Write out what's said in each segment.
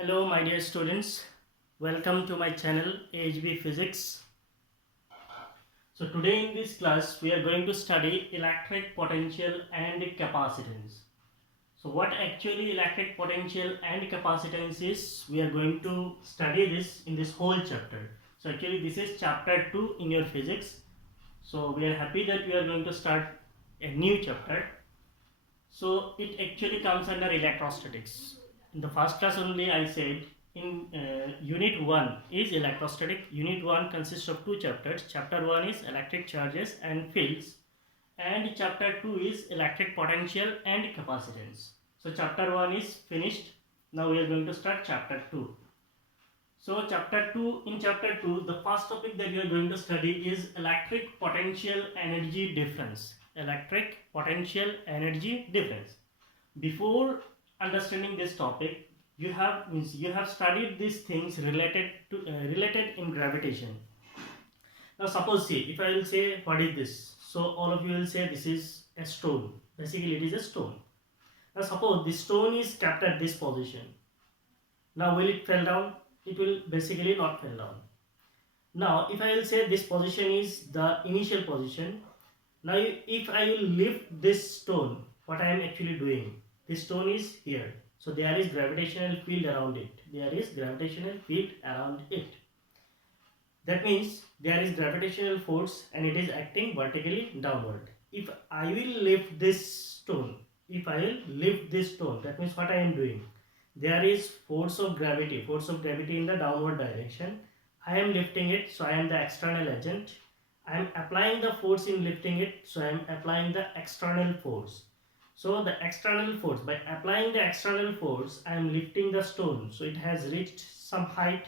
Hello my dear students, welcome to my channel AHB Physics. So today in this class we are going to study electric potential and capacitance. So what actually electric potential and capacitance is, we are going to study this in this whole chapter. So actually this is chapter 2 in your physics. So we are happy that we are going to start a new chapter. So it actually comes under electrostatics. In the first class only I said in unit 1 is electrostatic. Unit 1 consists of two chapters. Chapter 1 is electric charges and fields, and chapter 2 is electric potential and capacitance. So chapter 1 is finished. Now we are going to start chapter 2. So in chapter 2 the first topic that we are going to study is electric potential energy difference. Electric potential energy difference. Before understanding this topic, you have studied these things related in gravitation. Now suppose, see, if I will say what is this, so all of you will say this is a stone. Basically it is a stone. Now suppose this stone is kept at this position. Now will it fall down? It will basically not fall down. Now if I will say this position is the initial position. Now if I will lift this stone, what I am actually doing, this stone is here, so there is gravitational field around it. There is gravitational field around it. That means there is gravitational force and it is acting vertically downward. If I will lift this stone, that means what I am doing, there is force of gravity in the downward direction. I am lifting it, so I am the external agent. I am applying the force in lifting it, so I am applying the external force. So the external force, by applying the external force, I am lifting the stone, so it has reached some height.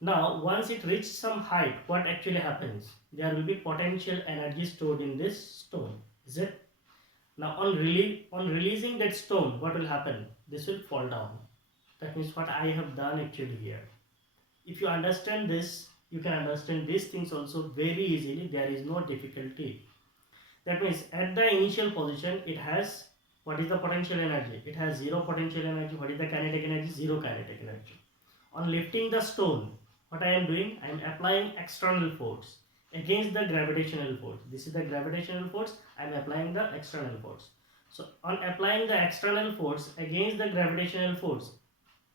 Now once it reaches some height, what actually happens? There will be potential energy stored in this stone, is it? Now on releasing that stone, what will happen? This will fall down. That means what I have done actually here. If you understand this, you can understand these things also very easily. There is no difficulty. That means at the initial position it has, what is the potential energy? It has zero potential energy. What is the kinetic energy? Zero kinetic energy. On lifting the stone, what I am doing? I am applying external force against the gravitational force. This is the gravitational force. I am applying the external force. So on applying the external force against the gravitational force,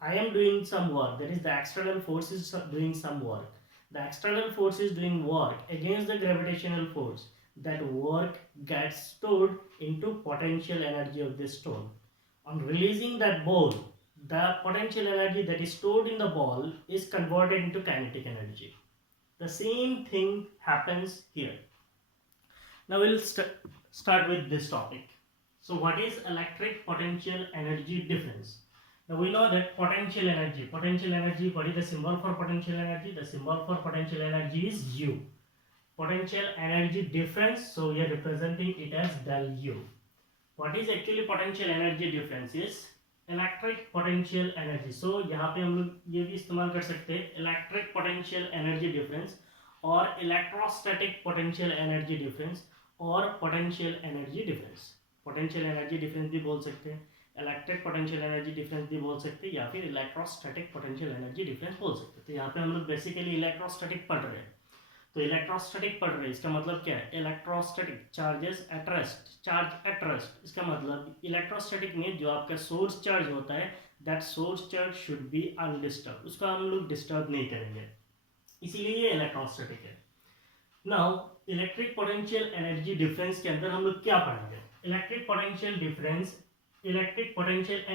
I am doing some work. That is, the external force is doing some work. The external force is doing work against the gravitational force. That work gets stored into potential energy of this stone. On releasing that ball, the potential energy that is stored in the ball is converted into kinetic energy. The same thing happens here. Now we'll start with this topic. So what is electric potential energy difference? Now we know that potential energy, what is the symbol for potential energy? The symbol for potential energy is U. Potential energy difference, so we are representing it as del U. What is actually potential energy difference is electric potential energy. So यहाँ पे हम लोग ये भी इस्तेमाल कर सकते हैं इलेक्ट्रिक पोटेंशियल एनर्जी डिफरेंस और इलेक्ट्रोस्टैटिक पोटेंशियल एनर्जी डिफरेंस और potential energy difference. Potential energy difference भी बोल सकते हैं, इलेक्ट्रिक पोटेंशियल एनर्जी डिफरेंस भी बोल सकते हैं, या फिर इलेक्ट्रोस्टैटिक पोटेंशियल एनर्जी डिफरेंस बोल सकते हैं. तो यहाँ पे हम लोग बेसिकली इलेक्ट्रोस्टैटिक पढ़ रहे हैं. तो इलेक्ट्रोस्टैटिक पढ़ रहे हैं, इसका मतलब क्या है? Electrostatic charges at rest, charge at rest. इसका मतलब इलेक्ट्रोस्टैटिक में जो आपका सोर्स चार्ज होता है, that source charge should be undisturb. उसका हम लोग डिस्टर्ब नहीं करेंगे, इसीलिए ये इलेक्ट्रोस्टैटिक है. Now electric potential energy difference के अंदर हम लोग क्या पढ़ेंगे? Electric potential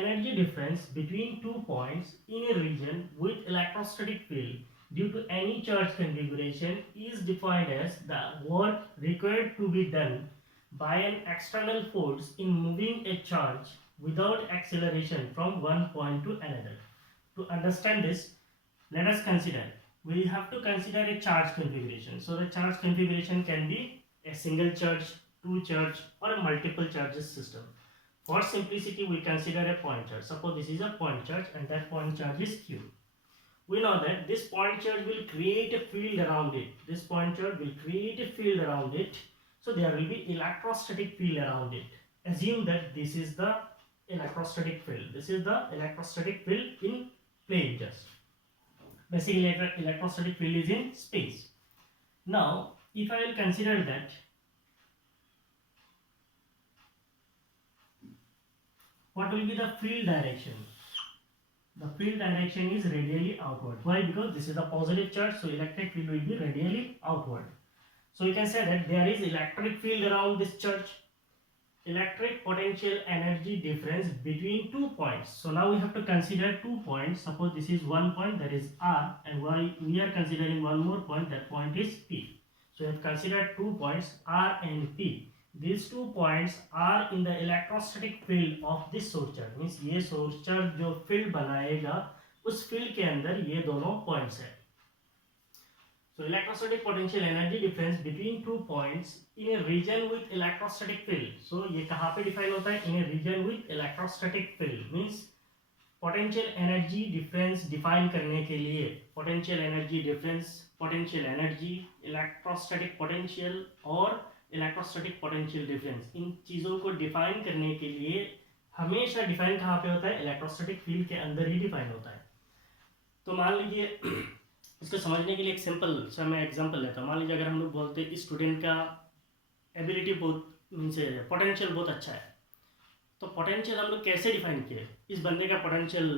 energy difference between two points in a region with electrostatic field due to any charge configuration is defined as the work required to be done by an external force in moving a charge without acceleration from one point to another. To understand this, let us consider, we have to consider a charge configuration. So the charge configuration can be a single charge, two charge, or a multiple charges system. For simplicity, we consider a point charge. Suppose this is a point charge and that point charge is Q. We know that this point charge will create a field around it. This point charge will create a field around it. So there will be electrostatic field around it. Assume that this is the electrostatic field. This is the electrostatic field in plane just. Basically, electrostatic field is in space. Now, if I will consider that what will be the field direction? The field direction is radially outward. Why? Because this is a positive charge, so electric field will be radially outward. So you can say that there is electric field around this charge. Electric potential energy difference between 2 points. So now we have to consider 2 points. Suppose this is one point, that is R, and we are considering one more point, that point is P. So we have considered 2 points R and P. These 2 points are in the electrostatic field of this source charge. Means ये source charge जो field बनाएगा उस field के अंदर ये दोनों points है. So electrostatic potential energy difference between 2 points in a region with electrostatic field. So ये कहाँ पे define होता है? In a region with electrostatic field means potential energy difference define करने के लिए potential energy difference, potential energy, electrostatic potential और electrostatic potential difference, इन चीज़ों को define करने के लिए हमेशा define कहाँ पे होता है? electrostatic field के अंदर ही define होता है. तो मान लीजिए इसको समझने के लिए एक सिंपल सा मैं एग्जांपल लेता हूँ. मान लीजिए अगर हम लोग बोलते हैं स्टूडेंट का एबिलिटी बहुत मीन्स पोटेंशियल बहुत अच्छा है, तो पोटेंशियल हम लोग कैसे डिफाइन किए? इस बंदे का पोटेंशियल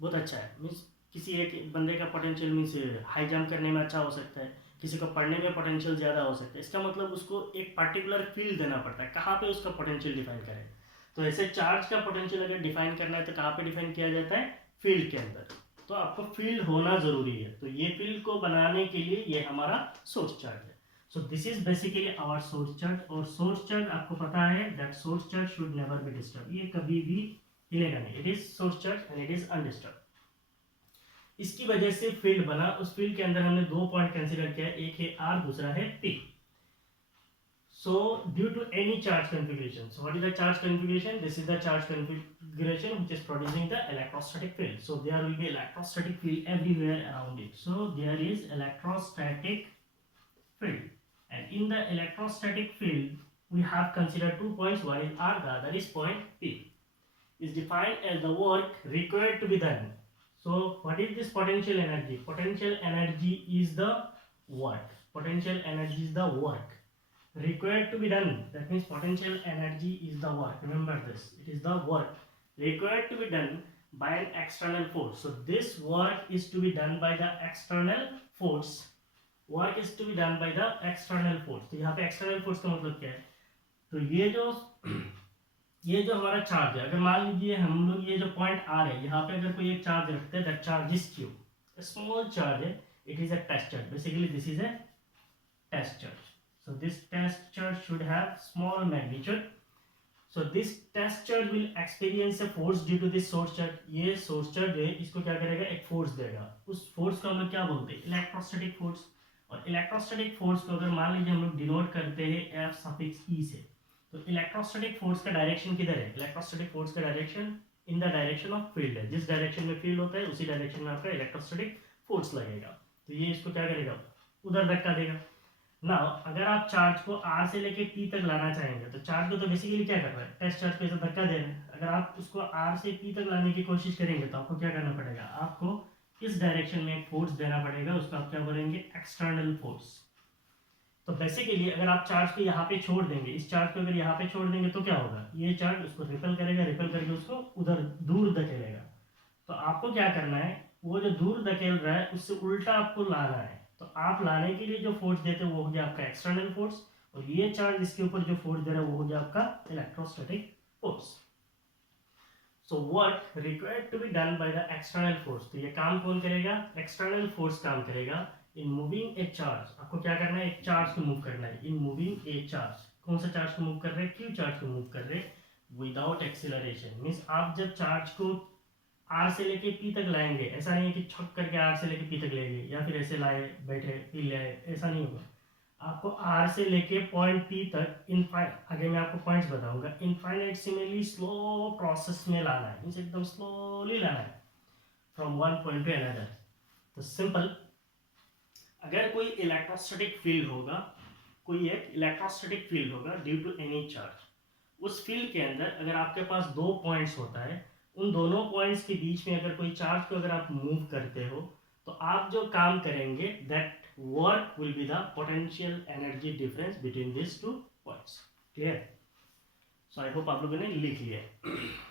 बहुत अच्छा है मीन्स किसी एक बंदे का पोटेंशियल मीन्स हाई जंप करने में अच्छा हो सकता है, किसी को पढ़ने में पोटेंशियल ज़्यादा हो सकता है. इसका मतलब उसको एक पर्टिकुलर फील्ड देना पड़ता है, कहाँ पे उसका पोटेंशियल डिफाइन करें. तो ऐसे चार्ज का पोटेंशियल अगर डिफाइन करना है तो कहाँ पे डिफाइन किया जाता है? फील्ड के अंदर. तो आपको फील्ड होना जरूरी है. तो ये फील्ड को बनाने के लिए ये हमारा सोर्स चार्ज है. So this is basically our source charge. और सोर्स चार्ज आपको पता है that source charge should never be disturb. ये कभी भी हिलेगा नहीं. It is source charge and it is undisturb. इसकी वजह से फील्ड बना. उस फील्ड के अंदर हमने 2 पॉइंट कंसीडर किया, एक है आर, दूसरा है P. So due to any charge configuration, so what is the charge configuration? This is the charge configuration which is producing the electrostatic field. So there will be electrostatic field everywhere around it. So there is electrostatic field, and in the electrostatic field we have considered 2 points. One is R, the other is point P. Is defined as the work required to be done. So what is this potential energy? Potential energy is the work. Potential energy is the work required to be done. That means potential energy is the work. Remember this, it is the work required to be done by an external force. So this work is to be done by the external force. Work is to be done by the external force. तो यहाँ पे external force का मतलब क्या है? तो ये जो हमारा चार्ज है, अगर मान लीजिए हम लोग ये जो पॉइंट आर है यहाँ पे अगर कोई एक चार्ज रखते हैं, that charge is Q. Small charge है, it is a test charge. Basically this is a test charge. So this test charge should have small magnitude. So this test charge will experience a force due to this source charge. ये source charge है, इसको क्या करेगा? एक force देगा. उस force को हम लोग क्या बोलते हैं? Electrostatic force. और इलेक्ट्रोस्टैटिक force को अगर मान लीजिए हम लोग डिनोट करते हैं F सफिक्स E से, तो इलेक्ट्रोस्टैटिक force का डायरेक्शन किधर है? इलेक्ट्रोस्टैटिक force का direction in the direction of field है. जिस डायरेक्शन में फील्ड होता है उसी डायरेक्शन में आपका इलेक्ट्रोस्टैटिक force लगेगा. तो ये इसको क्या करेगा? उधर धक्का देगा. नाउ अगर आप चार्ज को R से लेके P तक लाना चाहेंगे, तो चार्ज को तो बेसिकली क्या कर रहा है? टेस्ट चार्ज को ऐसा धक्का दे रहा है. अगर आप उसको R से P तक लाने की कोशिश करेंगे तो आपको क्या करना पड़ेगा? आपको इस डायरेक्शन में एक फोर्स देना पड़ेगा. उसको आप क्या बोलेंगे? External force. तो बेसिकली अगर आप चार्ज को यहाँ पे छोड़ देंगे, इस चार्ज को अगर यहाँ पे छोड़ देंगे तो क्या होगा? ये चार्ज उसको रिपेल करेगा, रिपेल करके उसको उधर दूर धकेलेगा. तो आपको क्या करना है? वो जो दूर धकेल रहा है उससे उल्टा आपको लाना है. तो आप लाने के लिए जो फोर्स देते हैं वो हो गया आपका एक्सटर्नल फोर्स, और ये चार्ज इसके ऊपर जो फोर्स दे रहा है वो हो गया आपका electrostatic force. So work required to be done by the external force. तो ये काम कौन करेगा? एक्सटर्नल फोर्स काम करेगा इन मूविंग ए चार्ज. आपको क्या करना है? एक चार्ज को मूव करना है. In moving A charge. कौन सा चार्ज को मूव कर रहे हैं? क्यू चार्ज को मूव कर रहे हैं विदाउट एक्सीलरेशन. मीन्स आप जब चार्ज को R से लेके P तक लाएंगे, ऐसा नहीं है कि छक करके R से लेके P तक लेंगे या फिर ऐसे लाए बैठे P ले आए, ऐसा नहीं होगा. आपको R से लेके पॉइंट P तक आगे मैं आपको पॉइंट्स बताऊंगा, इनफाइनेटसिमली स्लो प्रोसेस में लाना है. मीन्स एकदम स्लोली लाना है from one point two another. तो सिंपल, अगर कोई इलेक्ट्रोस्टैटिक फील्ड होगा, कोई एक इलेक्ट्रोस्टैटिक फील्ड होगा ड्यू टू एनी चार्ज, उस फील्ड के अंदर अगर आपके पास 2 पॉइंट्स होता है, उन दोनों पॉइंट्स के बीच में अगर कोई चार्ज को अगर आप मूव करते हो तो आप जो काम करेंगे that work will be the potential energy difference between this two points. Clear? So I hope आप लोगों ने लिख लिया है।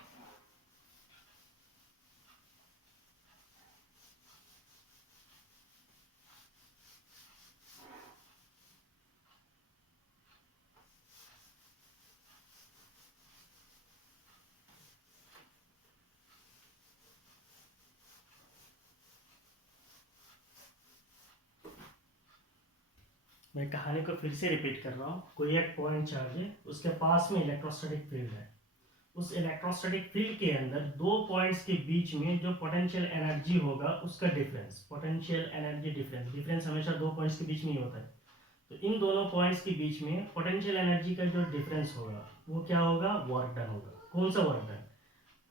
मैं कहानी को फिर से रिपीट कर रहा हूँ। कोई एक पॉइंट चार्ज है, उसके पास में इलेक्ट्रोस्टैटिक फील्ड है। उस इलेक्ट्रोस्टैटिक फील्ड के अंदर दो पॉइंट्स के बीच में जो पोटेंशियल एनर्जी होगा उसका difference, potential energy difference, difference हमेशा दो पॉइंट्स के बीच में ही होता है। तो इन दोनों पॉइंट्स के बीच में पोटेंशियल एनर्जी का जो डिफरेंस होगा वो क्या होगा? वर्क डन होगा। कौन सा वर्क डन?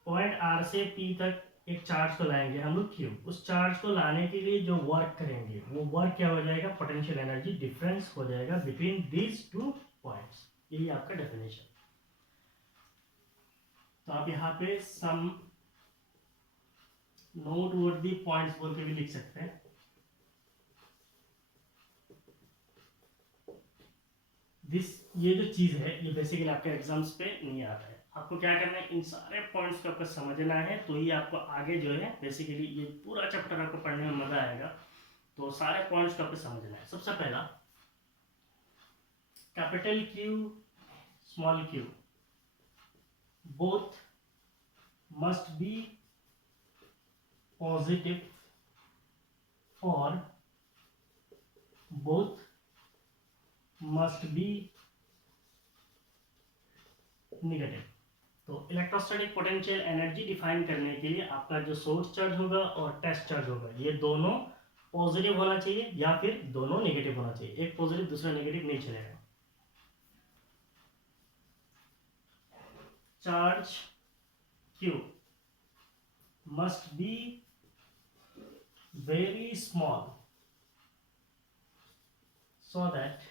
पॉइंट आर से पी तक एक चार्ज को लाएंगे हम लोग क्यू, उस चार्ज को लाने के लिए जो वर्क करेंगे वो वर्क क्या हो जाएगा? पोटेंशियल एनर्जी डिफरेंस हो जाएगा बिटवीन दीज टू पॉइंट्स। यही आपका डेफिनेशन। तो आप यहाँ पे सम नोट वर्दी पॉइंट्स बोल के भी लिख सकते हैं। ये जो चीज है ये बेसिकली आपके एग्जाम्स पे नहीं आता है। आपको क्या करना है? इन सारे पॉइंट्स को आपको समझना है, तो ही आपको आगे जो है बेसिकली ये पूरा चैप्टर आपको पढ़ने में मजा आएगा। तो सारे पॉइंट्स को आपको समझना है। सबसे पहला, capital Q small Q both must be positive और बोथ मस्ट बी नेगेटिव। तो इलेक्ट्रोस्टैटिक पोटेंशियल एनर्जी डिफाइन करने के लिए आपका जो सोर्स चार्ज होगा और टेस्ट चार्ज होगा ये दोनों पॉजिटिव होना चाहिए या फिर दोनों नेगेटिव होना चाहिए। एक पॉजिटिव दूसरा नेगेटिव नहीं चलेगा। Charge Q must be very small so that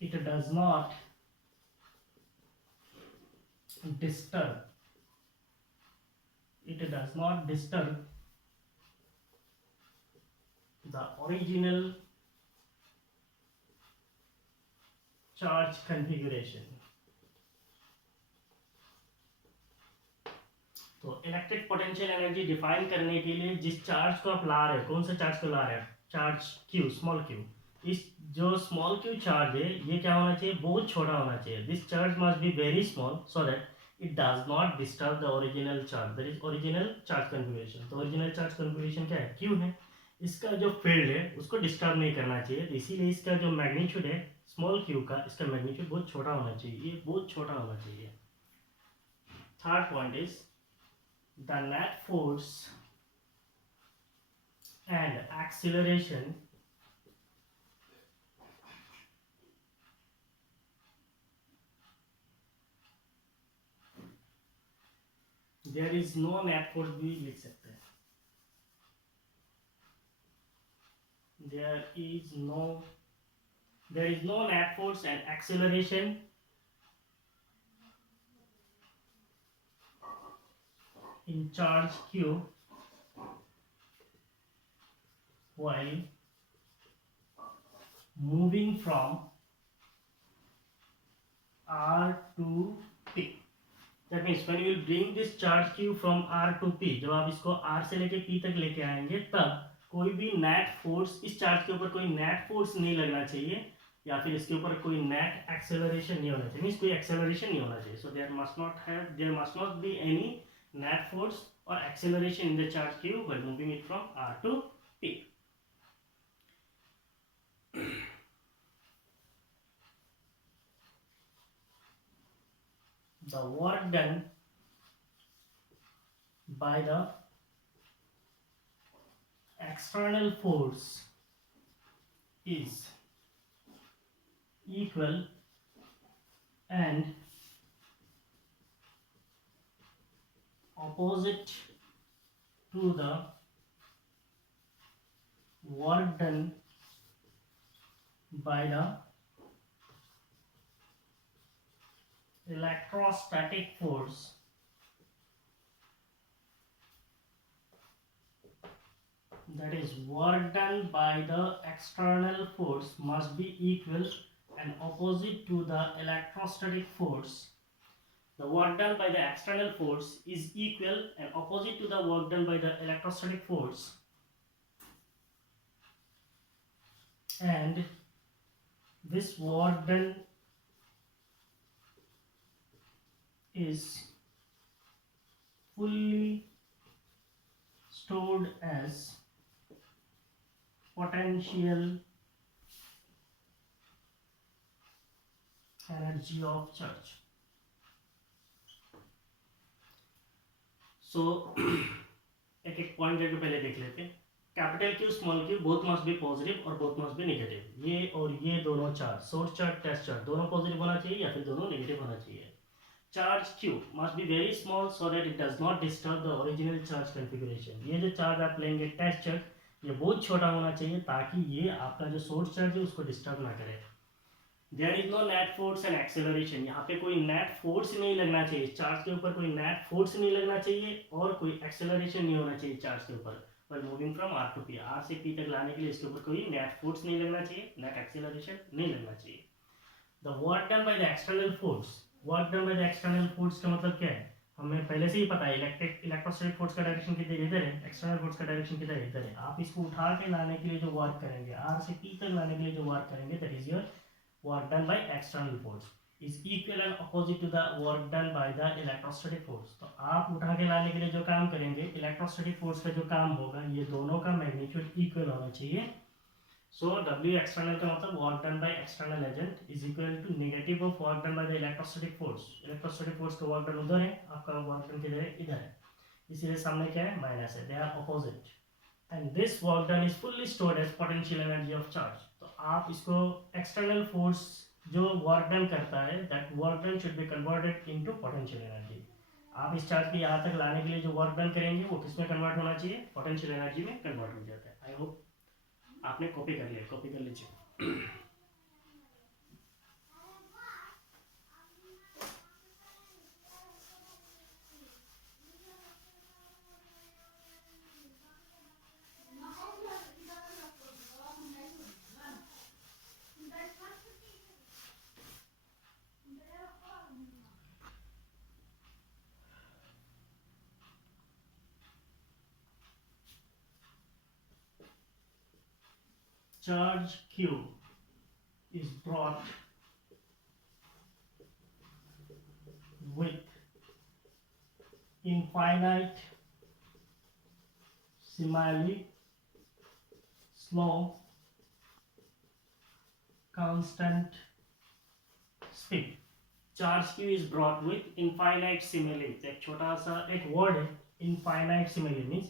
it does not disturb the original charge configuration। तो इलेक्ट्रिक पोटेंशियल एनर्जी डिफाइन करने के लिए जिस चार्ज को आप ला रहे हो, कौन सा चार्ज को ला रहे हो? Charge Q small q। इस जो स्मॉल q चार्ज है ये क्या होना चाहिए? बहुत छोटा होना चाहिए। This charge must be very small so that it does not disturb the original charge, that is original charge configuration. तो ओरिजिनल चार्ज कन्फिगरेशन क्या है? Q है। इसका जो फील्ड है उसको डिस्टर्ब नहीं करना चाहिए, तो इसीलिए इसका जो मैग्नीट्यूड है स्मॉल q का, इसका मैग्नीट्यूड बहुत छोटा होना चाहिए, ये बहुत छोटा होना चाहिए। Third point is the net force and acceleration there is no net force भी लिख सकते हैं। there is no net force and acceleration in charge Q while moving from R to P। That means when you will bring this charge Q from R to P, जब आप इसको R से लेके P तक लेके आएंगे तब कोई भी नेट फोर्स, इस चार्ज के ऊपर कोई नेट फोर्स नहीं लगना चाहिए या फिर इसके ऊपर कोई नेट एक्सेलरेशन नहीं होना चाहिए, मींस कोई एक्सेलरेशन नहीं होना चाहिए। So there must not be any net force और acceleration in the charge Q while moving it from R to P। The work done by the external force is equal and opposite to the work done by the electrostatic force that is work done by the external force must be equal and opposite to the electrostatic force. The work done by the external force is equal and opposite to the work done by the electrostatic force, and this work done is fully stored as potential energy of charge. So एक एक point करके पहले देख लेते हैं. Capital Q small Q both must be positive और both must be negative. ये और ये दोनों charge, source charge, test charge, दोनों पॉजिटिव होना चाहिए या फिर दोनों नेगेटिव होना चाहिए. Charge Q must be very small so that it does not disturb the original charge configuration. ये जो चार्ज आप लेंगे टेस्ट चार्ज, ये बहुत छोटा होना चाहिए ताकि ये आपका जो सोर्स चार्ज है उसको डिस्टर्ब ना करे. There is no net force and acceleration. यहाँ पे कोई नेट फोर्स नहीं लगना चाहिए, चार्ज के ऊपर कोई नेट फोर्स नहीं लगना चाहिए और कोई एक्सेलरेशन नहीं होना चाहिए चार्ज के ऊपर. पर moving from R to P, R से P तक लाने के लिए इसके ऊपर कोई नेट फोर्स नहीं लगना चाहिए, नेट एक्सेलरेशन नहीं लगना चाहिए. The work done by the external force, work done by the external force का मतलब क्या है, हमें पहले से ही पता है. इलेक्ट्रोस्टैटिक फोर्स का डायरेक्शन किधर इधर है, एक्सटर्नल फोर्स का डायरेक्शन किधर है इधर है. आप इसको उठा के लाने के लिए जो वर्क करेंगे, आर से पी तक लाने के लिए जो वर्क करेंगे, that is your work done by external force is equal and opposite to the work done by the electrostatic force. तो आप उठा के लाने के लिए जो काम करेंगे, इलेक्ट्रोस्टैटिक फोर्स का जो काम होगा, ये दोनों का मैग्नीट्यूड इक्वल होना चाहिए. So W external का मतलब work done by external agent is equal to negative of work done by the electrostatic force. Electrostatic force का work done उधर है, आपका work done किधर है, इधर है, इसीलिए सामने क्या है, माइनस है. They are opposite and this work done is fully stored as potential energy of charge. तो आप इसको external force जो work done करता है, that work done should be converted into potential energy. आप इस चार्ज को यहाँ तक लाने के लिए जो वर्क डन करेंगे वो किस में कन्वर्ट होना चाहिए, पोटेंशियल एनर्जी में कन्वर्ट हो जाता है. आई होप आपने कॉपी कर लिया, कॉपी कर लीजिए. Charge Q is brought with infinite similarly slow constant speed. Charge Q is brought with infinite similarly. एक छोटा सा एक वर्ड है, infinite similarly means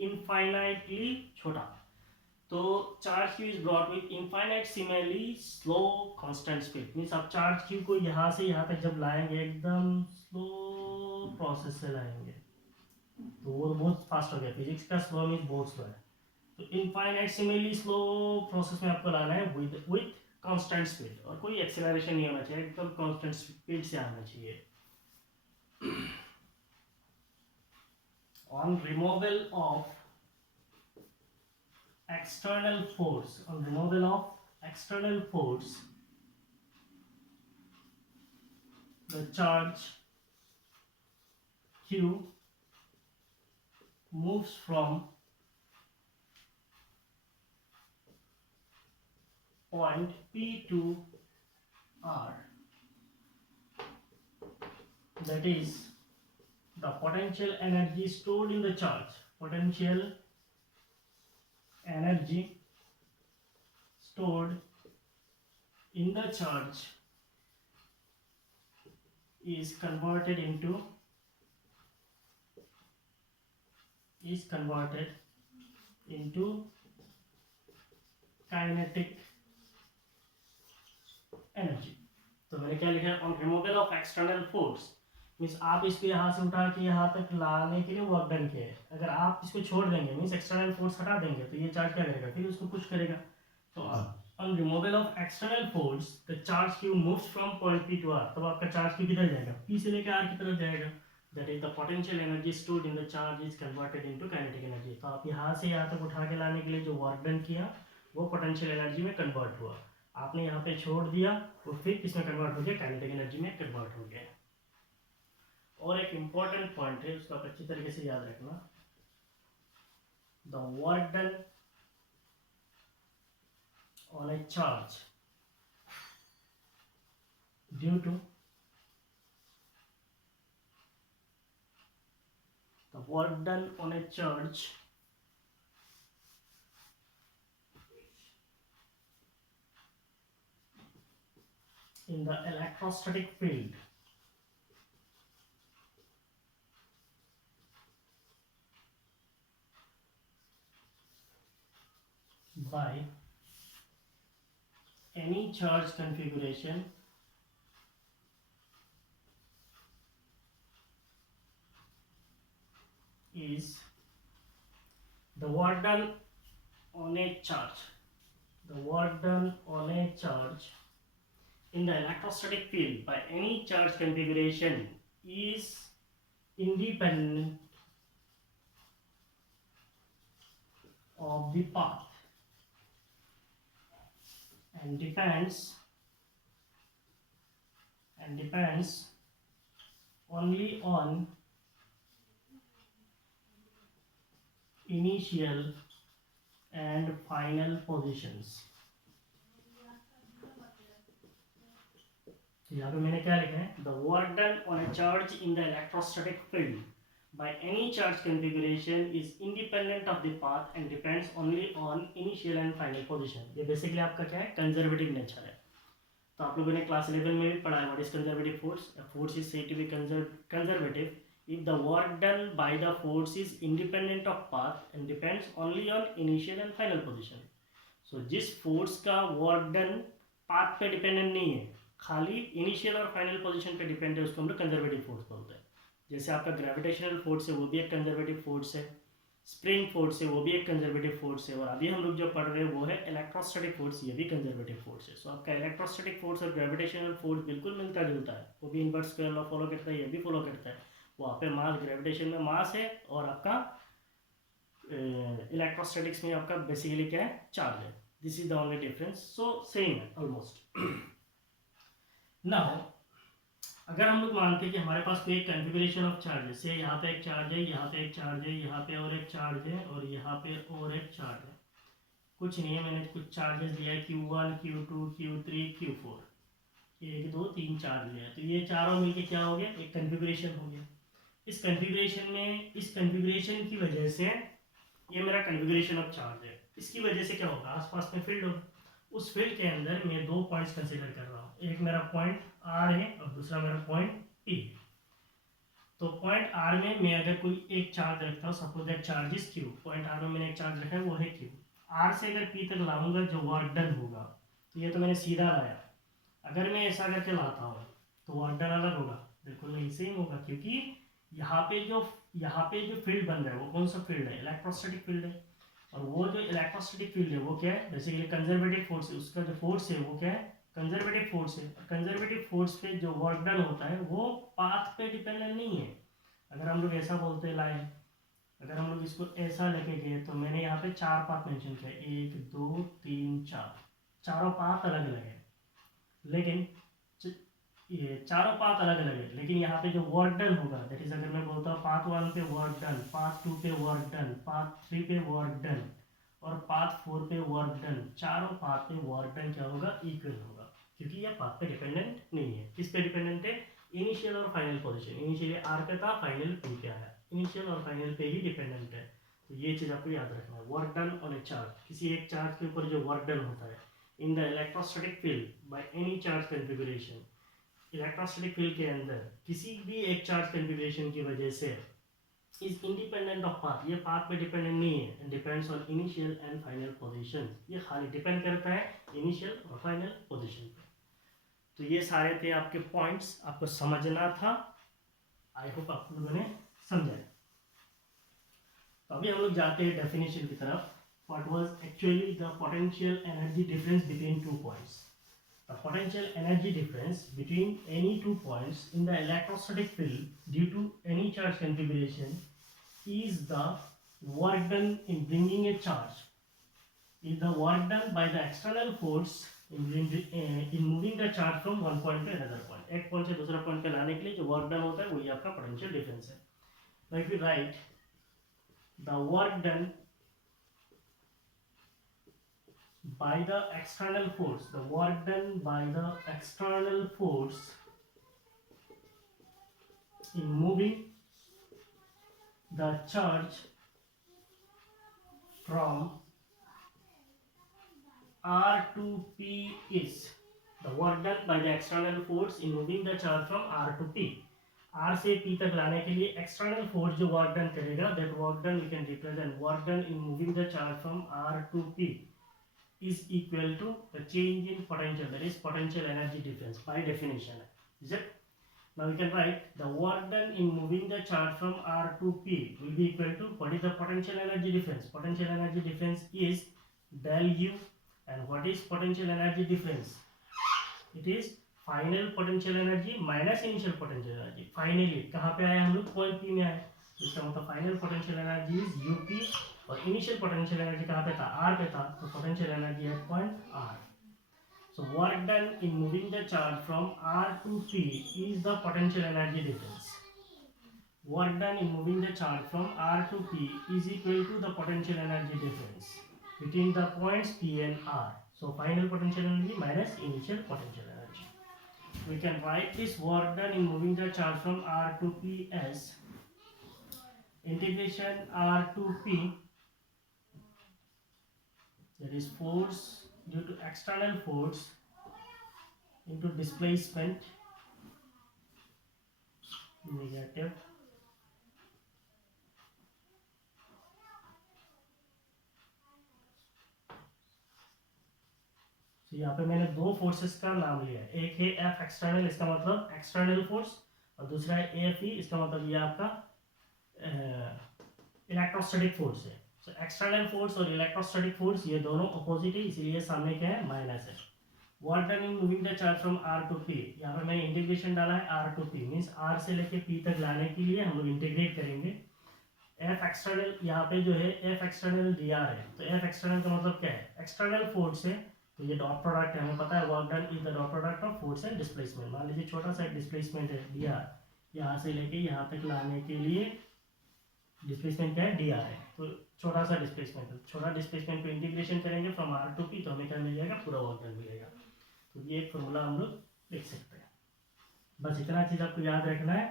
infinitely छोटा. तो charge Q is brought with infinite similarly slow constant speed. Means आप charge Q को यहाँ से यहाँ तक जब लाएंगे, एकदम स्लो प्रोसेस से लाएंगे, तो वो बहुत फास्ट हो गया. फिजिक्स का स्लो मींस बहुत स्लो है. तो इनफाइनाइट सिमिलरली स्लो प्रोसेस में आपको लाना है विद कांस्टेंट स्पीड, और कोई एक्सेलरेशन नहीं होना चाहिए, एकदम कांस्टेंट स्पीड से आना चाहिए. On removal of external force, on removal of external force, the charge Q moves from point P to R. That is the potential energy stored in the charge. Potential energy stored in the charge is converted into kinetic energy. तो मैंने क्या लिखा है, on removal of external force means आप इसको यहाँ से उठा के यहाँ तक लाने के लिए वर्क डन किया है. अगर आप इसको छोड़ देंगे मीन्स एक्सटर्नल फोर्स हटा देंगे, तो ये चार्ज क्या करेगा, फिर उसको पुश करेगा. तो on removal of external force the charge Q moves from point P to R. तब आपका चार्ज Q किधर जाएगा, P से लेकर R की तरफ जाएगा. That is the potential energy stored in the charge is converted into kinetic energy. तो आप यहाँ से यहाँ तक उठा के लाने के लिए जो वर्क डन किया वो पोटेंशियल एनर्जी में कन्वर्ट हुआ। आपने यहाँ पे छोड़ दिया वो फिर किसमें कन्वर्ट हो गया, काइनेटिक एनर्जी में कन्वर्ट हो गया। और एक इंपॉर्टेंट पॉइंट है उसको आप अच्छी तरीके से याद रखना, the work done on a charge due to the work done on a charge in the electrostatic field by any charge configuration is the work done on a charge, the work done on a charge in the electrostatic field by any charge configuration is independent of the path and depends only on initial and final positions। यहाँ पे मैंने क्या लिखा है, the work done on a charge in the electrostatic field by any charge configuration is independent of the path and depends only on initial and final position। ये basically आपका क्या है, कंजर्वेटिव नेचर है। तो आप लोगों ने क्लास 11 में भी पढ़ा है, what is conservative force. A force is said to be conservative if the work done by the force is independent of path and depends only on initial and final position। so जिस force का work done path पे dependent नहीं है, खाली initial और final position पे depend है, उसको हम लोग कंजर्वेटिव फोर्स बोलते हैं। जैसे आपका ग्रेविटेशनल फोर्स है वो भी एक कंजर्वेटिव फोर्स है, स्प्रिंग फोर्स है वो भी एक कंजर्वेटिव फोर्स है, और अभी हम लोग जो पढ़ रहे हैं वो है इलेक्ट्रोस्टैटिक फोर्स, ये भी कंजर्वेटिव फोर्स है। सो आपका इलेक्ट्रोस्टैटिक फोर्स और ग्रेविटेशनल फोर्स बिल्कुल मिलता जुलता है, वो भी इनवर्स स्क्वायर लॉ फॉलो करता है, ये भी फॉलो करता है। वहाँ पे मास, ग्रेविटेशन में मास है और आपका इलेक्ट्रोस्टैटिक्स में आपका बेसिकली क्या है, चार्ज है। This is the only difference, so same है ऑलमोस्ट। नाउ अगर हम लोग मानते हैं कि हमारे पास कोई एक कॉन्फ़िगरेशन ऑफ चार्जेस है, यहाँ पे एक चार्ज है, यहाँ पे एक चार्ज है, यहाँ पे और एक चार्ज है, और यहाँ पे और एक चार्ज है। कुछ नहीं है, मैंने कुछ चार्जेस लिया है Q1, Q2, Q3, Q4, 1 2 3 charge लिया है। तो ये चारों मिलके क्या हो गया, एक कॉन्फ़िगरेशन हो गया। इस कॉन्फ़िगरेशन में, इस कॉन्फ़िगरेशन की वजह से ये मेरा कॉन्फ़िगरेशन ऑफ चार्ज है, इसकी वजह से क्या होगा, आसपास में फील्ड होगा। उस फील्ड के अंदर मैं दो पॉइंट्स कंसीडर कर रहा हूँ, एक मेरा पॉइंट आर है और दूसरा मेरा पॉइंट पी है। तो पॉइंट आर में मैं अगर कोई एक चार्ज रखता हूँ, suppose that charge is Q, point R में मैंने एक चार्ज रखा है वो है क्यू। आर से अगर पी तक लाऊंगा जो वर्क डन होगा, तो ये तो मैंने सीधा लाया, अगर मैं ऐसा करके लाता हूँ तो वर्क डन अलग होगा, बिल्कुल नहीं सेम होगा, क्योंकि यहाँ पे जो फील्ड बन रहा है वो कौन सा फील्ड है, इलेक्ट्रोस्टैटिक फील्ड है। और वो जो इलेक्ट्रोस्टैटिक फील्ड है वो क्या है, बेसिकली कंजर्वेटिव फोर्स है, उसका जो फोर्स है वो क्या है, कंजर्वेटिव फोर्स है। और कंजर्वेटिव फोर्स पे जो वर्क डन होता है वो पाथ पे डिपेंडेंट नहीं है। अगर हम लोग ऐसा बोलते हैं लाइन, अगर हम लोग इसको ऐसा लेके गए तो मैंने यहाँ पे 4 पाथ मेंशन किया, 1 2 3 4, चारों पाथ अलग अलग है, लेकिन ये चारों पाथ अलग अलग है, लेकिन यहाँ पे जो वर्क डन होगा, दैट इज अगर मैं बोलता हूँ पाथ 1 पे वर्क डन, पाथ 2 पे वर्क डन, पाथ 3 पे वर्क डन और पाथ 4 पे वर्क डन, चारों पाथ पे वर्क डन क्या होगा, इक्वल होगा, क्योंकि ये पाथ पे डिपेंडेंट नहीं है। किस पे डिपेंडेंट है, इनिशियल और फाइनल पोजीशन। इनिशियली आर पे था, फाइनल पी पे आया, इनिशियल और फाइनल पे ही डिपेंडेंट है। तो ये चीज़ आपको याद रखना है, work done on a charge, किसी एक चार्ज के ऊपर जो वर्क डन होता है in the electrostatic field by any charge configuration, electrostatic field के अंदर किसी भी एक चार्ज कॉन्फ़िगरेशन की वजह से इज इंडिपेंडेंट ऑफ पाथ, ये पाथ पे डिपेंडेंट नहीं है, and depends on initial and final position, ये खाली डिपेंड करता है इनिशियल और फाइनल पोजीशन पे। तो ये सारे थे आपके पॉइंट्स, आपको समझना था, आई होप आप लोगों ने समझा। तो अभी हम लोग जाते हैं डेफिनेशन की तरफ, what was actually the potential energy difference between two points. the potential energy difference between any two points in the electrostatic field due to any charge configuration is the work done in bringing a charge, is the work done by the external force in moving the charge from one point to another point. एक point से दूसरा point पे लाने के लिए जो work done होता है वही आपका पोटेंशियल डिफरेंस है. Now if we write the work done by the external force, the work done by the external force in moving the charge from R to P is the work done by the external force in moving the charge from R to P. R से P तक लाने के लिए external force जो work done करेगा, that work done we can represent work done in moving the charge from R to P is equal to the change in potential, that is potential energy difference by definition. Is it? Now we can write the work done in moving the charge from R to P will be equal to what is the potential energy difference? Potential energy difference is del U. And what is potential energy difference? It is final potential energy minus initial potential energy. Finally कहाँ पे आए हम लोग? Point P में आए. इसका मतलब final potential energy is UP और इनिशियल पोटेंशियल एनर्जी कहाँ पे था? R पे था. तो potential energy at point R. So work done in moving the charge from R to P is the potential energy difference. Work done in moving the charge from R to P is equal to the potential energy difference between the points P and R. So final potential energy minus initial potential energy. We can write this work done in moving the charge from R to P as integration R to P, that is force due to external force into displacement negative तो यहाँ पे मैंने दो forces का नाम लिया है. एक है F एक्सटर्नल, इसका मतलब एक्सटर्नल फोर्स, और दूसरा है AFE, इसका मतलब ये आपका इलेक्ट्रोस्टैटिक फोर्स है. सो एक्सटर्नल फोर्स और इलेक्ट्रोस्टैटिक फोर्स ये दोनों अपोजिट है, इसीलिए सामने क्या है? माइनस है. Work done in moving the charge from R to P, यहाँ पे मैंने इंटीग्रेशन डाला है R to P, means R से लेके P तक लाने के लिए हम लोग इंटीग्रेट करेंगे. F एक्सटर्नल यहाँ पे जो है F एक्सटर्नल dr है, तो F एक्सटर्नल का मतलब क्या है? एक्सटर्नल फोर्स है, तो ये डॉट प्रोडक्ट है, हमें पता है work done is the dot product of force and displacement. मान लीजिए छोटा सा डिस्प्लेसमेंट है dr, यहाँ से लेके यहाँ तक लाने के लिए डिस्प्लेसमेंट क्या है? dr है. तो छोटा सा डिस्प्लेसमेंट है, छोटा डिस्प्लेसमेंट पे इंटीग्रेशन करेंगे फ्रॉम R to P, तो हमें क्या मिल जाएगा? पूरा वर्क डन मिलेगा. तो ये एक फॉर्मूला हम लोग लिख सकते हैं. बस इतना चीज आपको याद रखना है.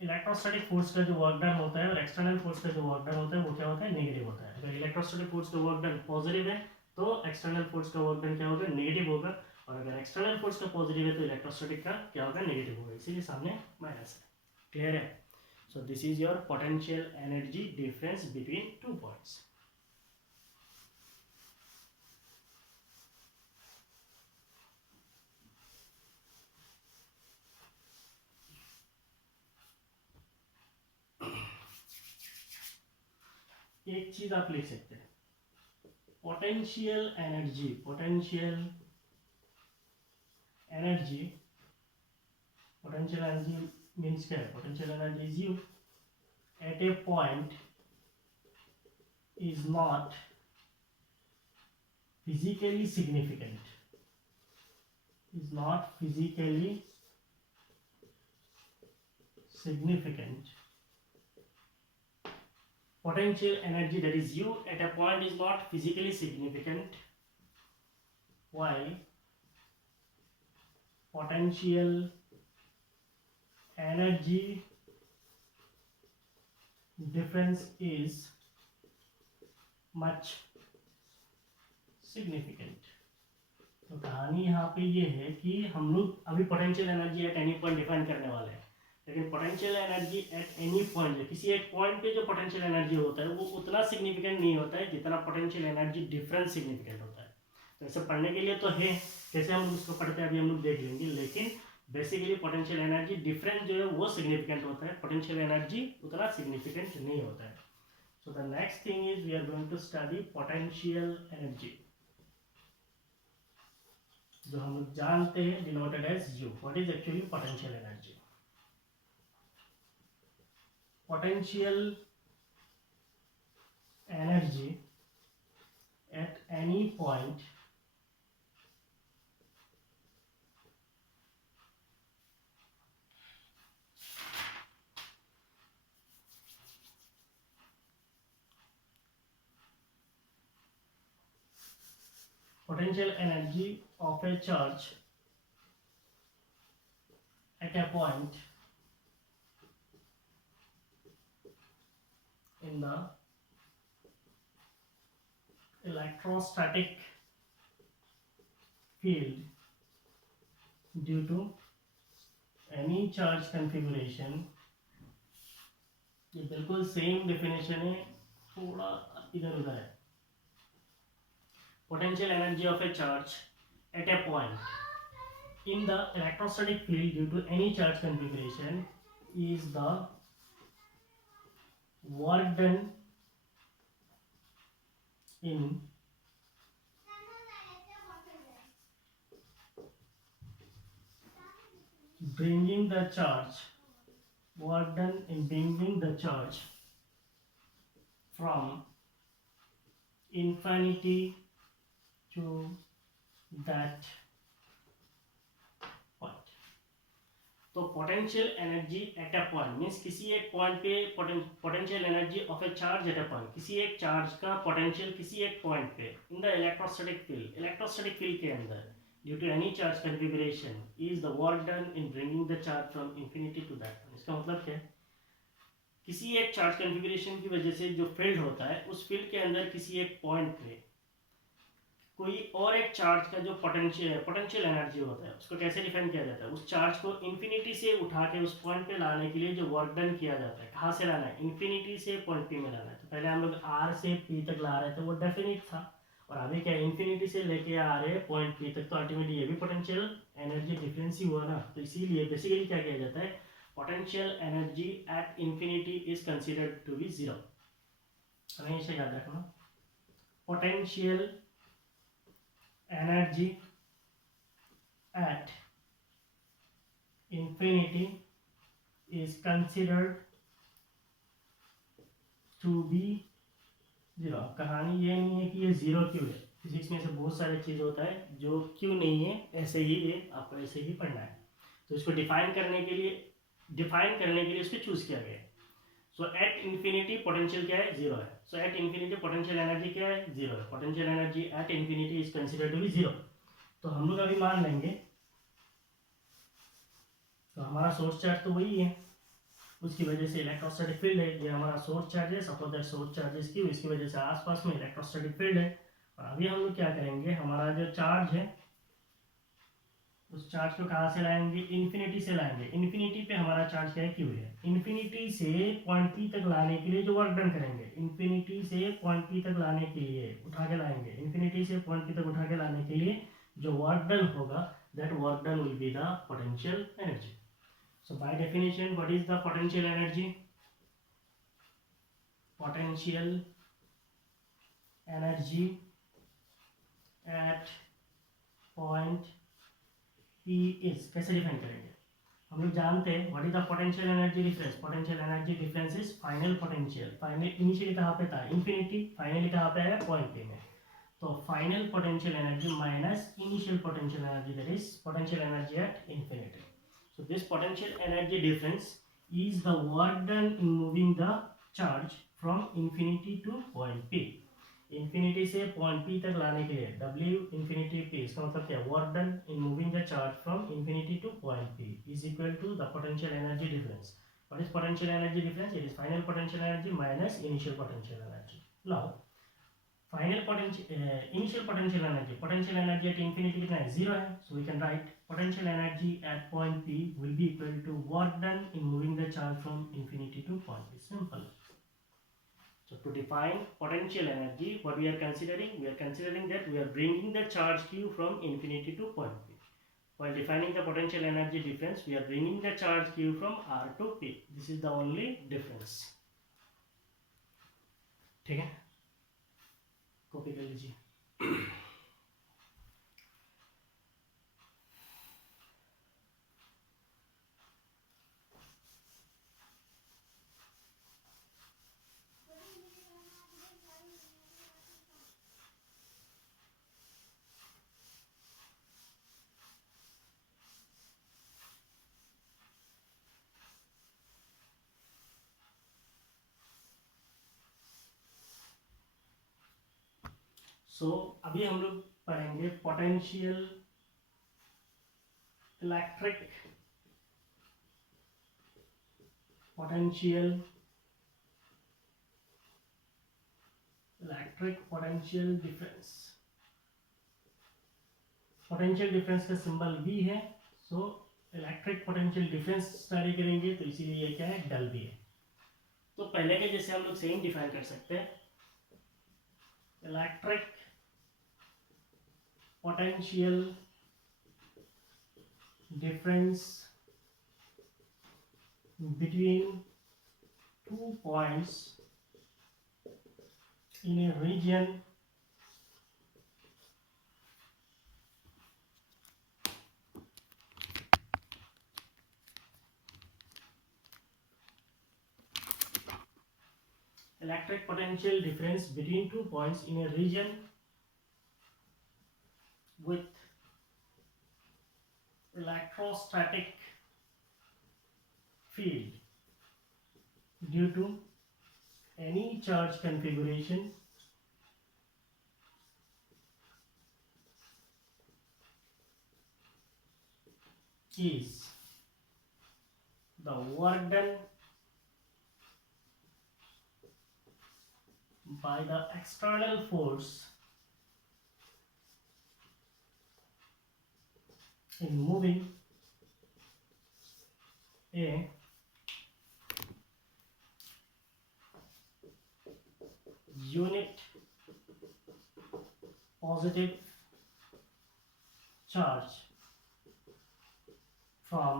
इलेक्ट्रोस्टैटिक फोर्स का जो वर्क डन होता है और एक्सटर्नल फोर्स का जो वर्क डन होता है वो क्या होता है? नेगेटिव होता है. अगर इलेक्ट्रोस्टैटिक फोर्स का वर्क डन पॉजिटिव है तो एक्सटर्नल फोर्स का वर्क डन क्या होगा? नेगेटिव होगा. और अगर एक्सटर्नल फोर्स का पॉजिटिव है तो इलेक्ट्रोस्टैटिक का क्या होगा? नेगेटिव होगा. इसीलिए सामने माइनस है. क्लियर है? So this is your potential energy difference between two points. एक चीज आप लिख सकते हैं, potential energy. Potential energy means क्या है? Potential energy is U at a point is not physically significant, is not physically significant. Potential energy, that is U at a point, is not physically significant, while potential energy difference is much significant. तो कहानी यहाँ पे ये है कि हम लोग अभी potential energy at any point define करने वाले हैं, लेकिन potential energy at any point, किसी एक पॉइंट पे जो पोटेंशियल एनर्जी होता है वो उतना सिग्निफिकेंट नहीं होता है जितना पोटेंशियल एनर्जी डिफरेंस सिग्निफिकेंट होता है. तो ऐसे पढ़ने के लिए तो है, कैसे हम उसको पढ़ते हैं अभी हम लोग देख लेंगे, लेकिन बेसिकली पोटेंशियल एनर्जी डिफरेंस जो है वो सिग्निफिकेंट होता है, पोटेंशियल एनर्जी उतना सिग्निफिकेंट नहीं होता है. So the next thing is we are going to study potential energy. जो हम लोग जानते हैं denoted as U. What is actually potential energy? Potential energy at any point potential energy of a charge at a point in the electrostatic field due to any charge configuration. ये बिल्कुल same definition है, थोड़ा इधर उधर है. Potential energy of a charge at a point in the electrostatic field due to any charge configuration is the work done in bringing the charge from infinity to that point. तो potential energy eight a point means किसी एक point पे potential energy of A charge at a point, किसी एक charge का potential किसी एक point पे इन द इलेक्ट्रोस्टैटिक फील्ड के अंदर due to any charge configuration is the work done in bringing the charge from infinity to that point. इसका मतलब क्या है? किसी एक चार्ज कन्फिगरेशन की वजह से जो फील्ड होता है उस फील्ड के अंदर किसी एक पॉइंट पे कोई और एक चार्ज का जो पोटेंशियल एनर्जी होता है उसको कैसे डिफाइन किया जाता है? उस चार्ज को इन्फिनिटी से उठा के उस पॉइंट पे लाने के लिए जो वर्क डन किया जाता है, कहाँ से लाना है? इन्फिनिटी से पॉइंट पी में लाना है. तो पहले हम लोग आर से पी तक ला रहे थे, वो डेफिनिट था, और अभी क्या इन्फिनिटी से लेके आ रहे हैं पॉइंट पी तक, तो अल्टीमेटली ये भी पोटेंशियल एनर्जी डिफरेंस ही हुआ ना. तो इसीलिए बेसिकली क्या किया जाता है, potential energy at infinity is considered to be zero. हमेशा याद रखना, potential energy at infinity is considered to be zero. कहानी ये नहीं है कि ये जीरो क्यों है, फिजिक्स में से बहुत सारे चीज़ होता है जो क्यों नहीं है, ऐसे ही है, आपको ऐसे ही पढ़ना है. तो इसको डिफाइन करने के लिए इसको चूज किया गया है. सो एट इन्फिनिटी पोटेंशियल क्या है? जीरो है. So at infinity potential energy क्या है? जीरो है. Potential energy at infinity is considered to be zero. तो हम लोग अभी मान लेंगे, तो हमारा सोर्स चार्ज तो वही है, उसकी वजह से इलेक्ट्रोस्टैटिक फील्ड है. ये हमारा सोर्स चार्ज है, suppose that source charge is Q, इसकी वजह से आसपास में इलेक्ट्रोस्टैटिक फील्ड है. और अभी हम लोग क्या करेंगे, हमारा जो चार्ज है उस चार्ज को कहाँ से लाएंगे? इन्फिनिटी से लाएंगे. इन्फिनिटी पे हमारा चार्ज क्या है? क्यू है. इन्फिनिटी से पॉइंट पी तक लाने के लिए जो वर्क डन करेंगे, इन्फिनिटी से पॉइंट पी तक लाने के लिए उठा के लाएंगे, इन्फिनिटी से पॉइंट पी तक उठा के लाने के लिए जो वर्क डन होगा, that work done will be the potential energy. So by definition what is the potential energy? Potential energy at point P is कैसे डिफाइन करेंगे? हम लोग जानते हैं what is the potential energy difference. Potential energy difference is final potential. Final initially कहाँ पे था? Infinity. Finally कहाँ पे है? पॉइंट P में. तो final potential energy minus initial potential energy, that is potential energy at infinity. So this potential energy difference is the work done in moving the charge from infinity to point P. Infinity से point P तक लाने के लिए W infinity P, इसका मतलब क्या? Work done in moving the charge from infinity to point P is equal to the potential energy difference. What is potential energy difference? It is final potential energy minus initial potential energy. Now final initial potential energy at infinity कितना है? Zero है. So we can write potential energy at point P will be equal to work done in moving the charge from infinity to point P. Simple. So to define potential energy, what we are considering that we are bringing the charge Q from infinity to point P. While defining the potential energy difference, we are bringing the charge Q from R to P. This is the only difference. ठीक है, copy कर लीजिए. सो अभी हम लोग पढ़ेंगे potential electric potential potential difference. Potential difference का symbol V है। सो इलेक्ट्रिक पोटेंशियल डिफरेंस स्टडी करेंगे तो इसीलिए ये क्या है, डल भी है। तो पहले के जैसे हम लोग सेम डिफाइन कर सकते हैं, electric potential difference between 2 points in a region electric potential difference between 2 points in a region with electrostatic field due to any charge configuration is the work done by the external force in moving a unit positive charge from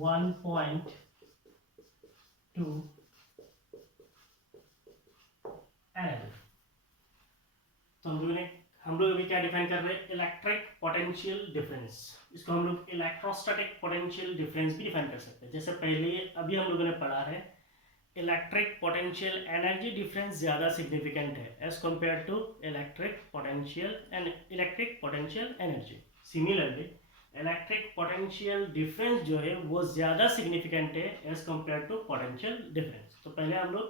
one point to another। तो हम लोग अभी क्या define कर रहे हैं, electric potential difference. इसको हम लोग इलेक्ट्रोस्टैटिक पोटेंशियल डिफरेंस भी डिफाइन कर सकते हैं। जैसे पहले अभी हम लोगों ने पढ़ा है, इलेक्ट्रिक पोटेंशियल एनर्जी डिफरेंस ज़्यादा सिग्निफिकेंट है as compare to electric potential energy. Similarly electric potential difference जो है वो ज़्यादा सिग्निफिकेंट है as compare to potential difference. तो पहले हम लोग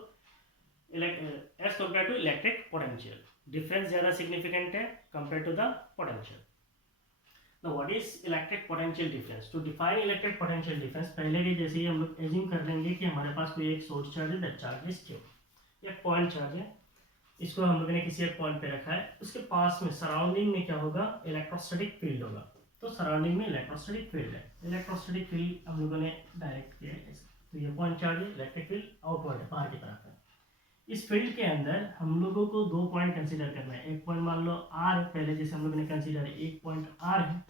as compare to electric potential difference ज़्यादा सिग्निफिकेंट है compare to the potential. Now what is electric potential difference? To define electric potential difference, पहले के जैसे ही हम लोग एज्यूम कर लेंगे कि हमारे पास कोई एक सोर्स चार्ज है, दैट चार्ज इज Q, एक पॉइंट चार्ज है, इसको हम लोगों ने किसी एक पॉइंट पे रखा है, उसके पास में सराउंडिंग में क्या होगा, इलेक्ट्रोस्टैटिक फील्ड होगा। तो सराउंडिंग में इलेक्ट्रोस्टैटिक फील्ड है, इलेक्ट्रोस्टैटिक फील्ड हम लोगों ने डायरेक्ट किया है। तो ये पॉइंट चार्ज है, इलेक्ट्रिक फील्ड आउटवर्ड है, बाहर की तरफ है। इस फील्ड के अंदर हम लोगों को दो पॉइंट कंसीडर करना है। एक पॉइंट मान लो R, पहले जैसे हम लोगों ने कंसीडर एक पॉइंट R है,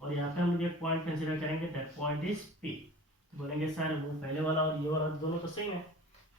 और यहाँ पे हम लोग एक पॉइंट कंसीडर करेंगे, दैट पॉइंट इज P। तो बोलेंगे सर वो पहले वाला और ये वाला दोनों तो सेम है।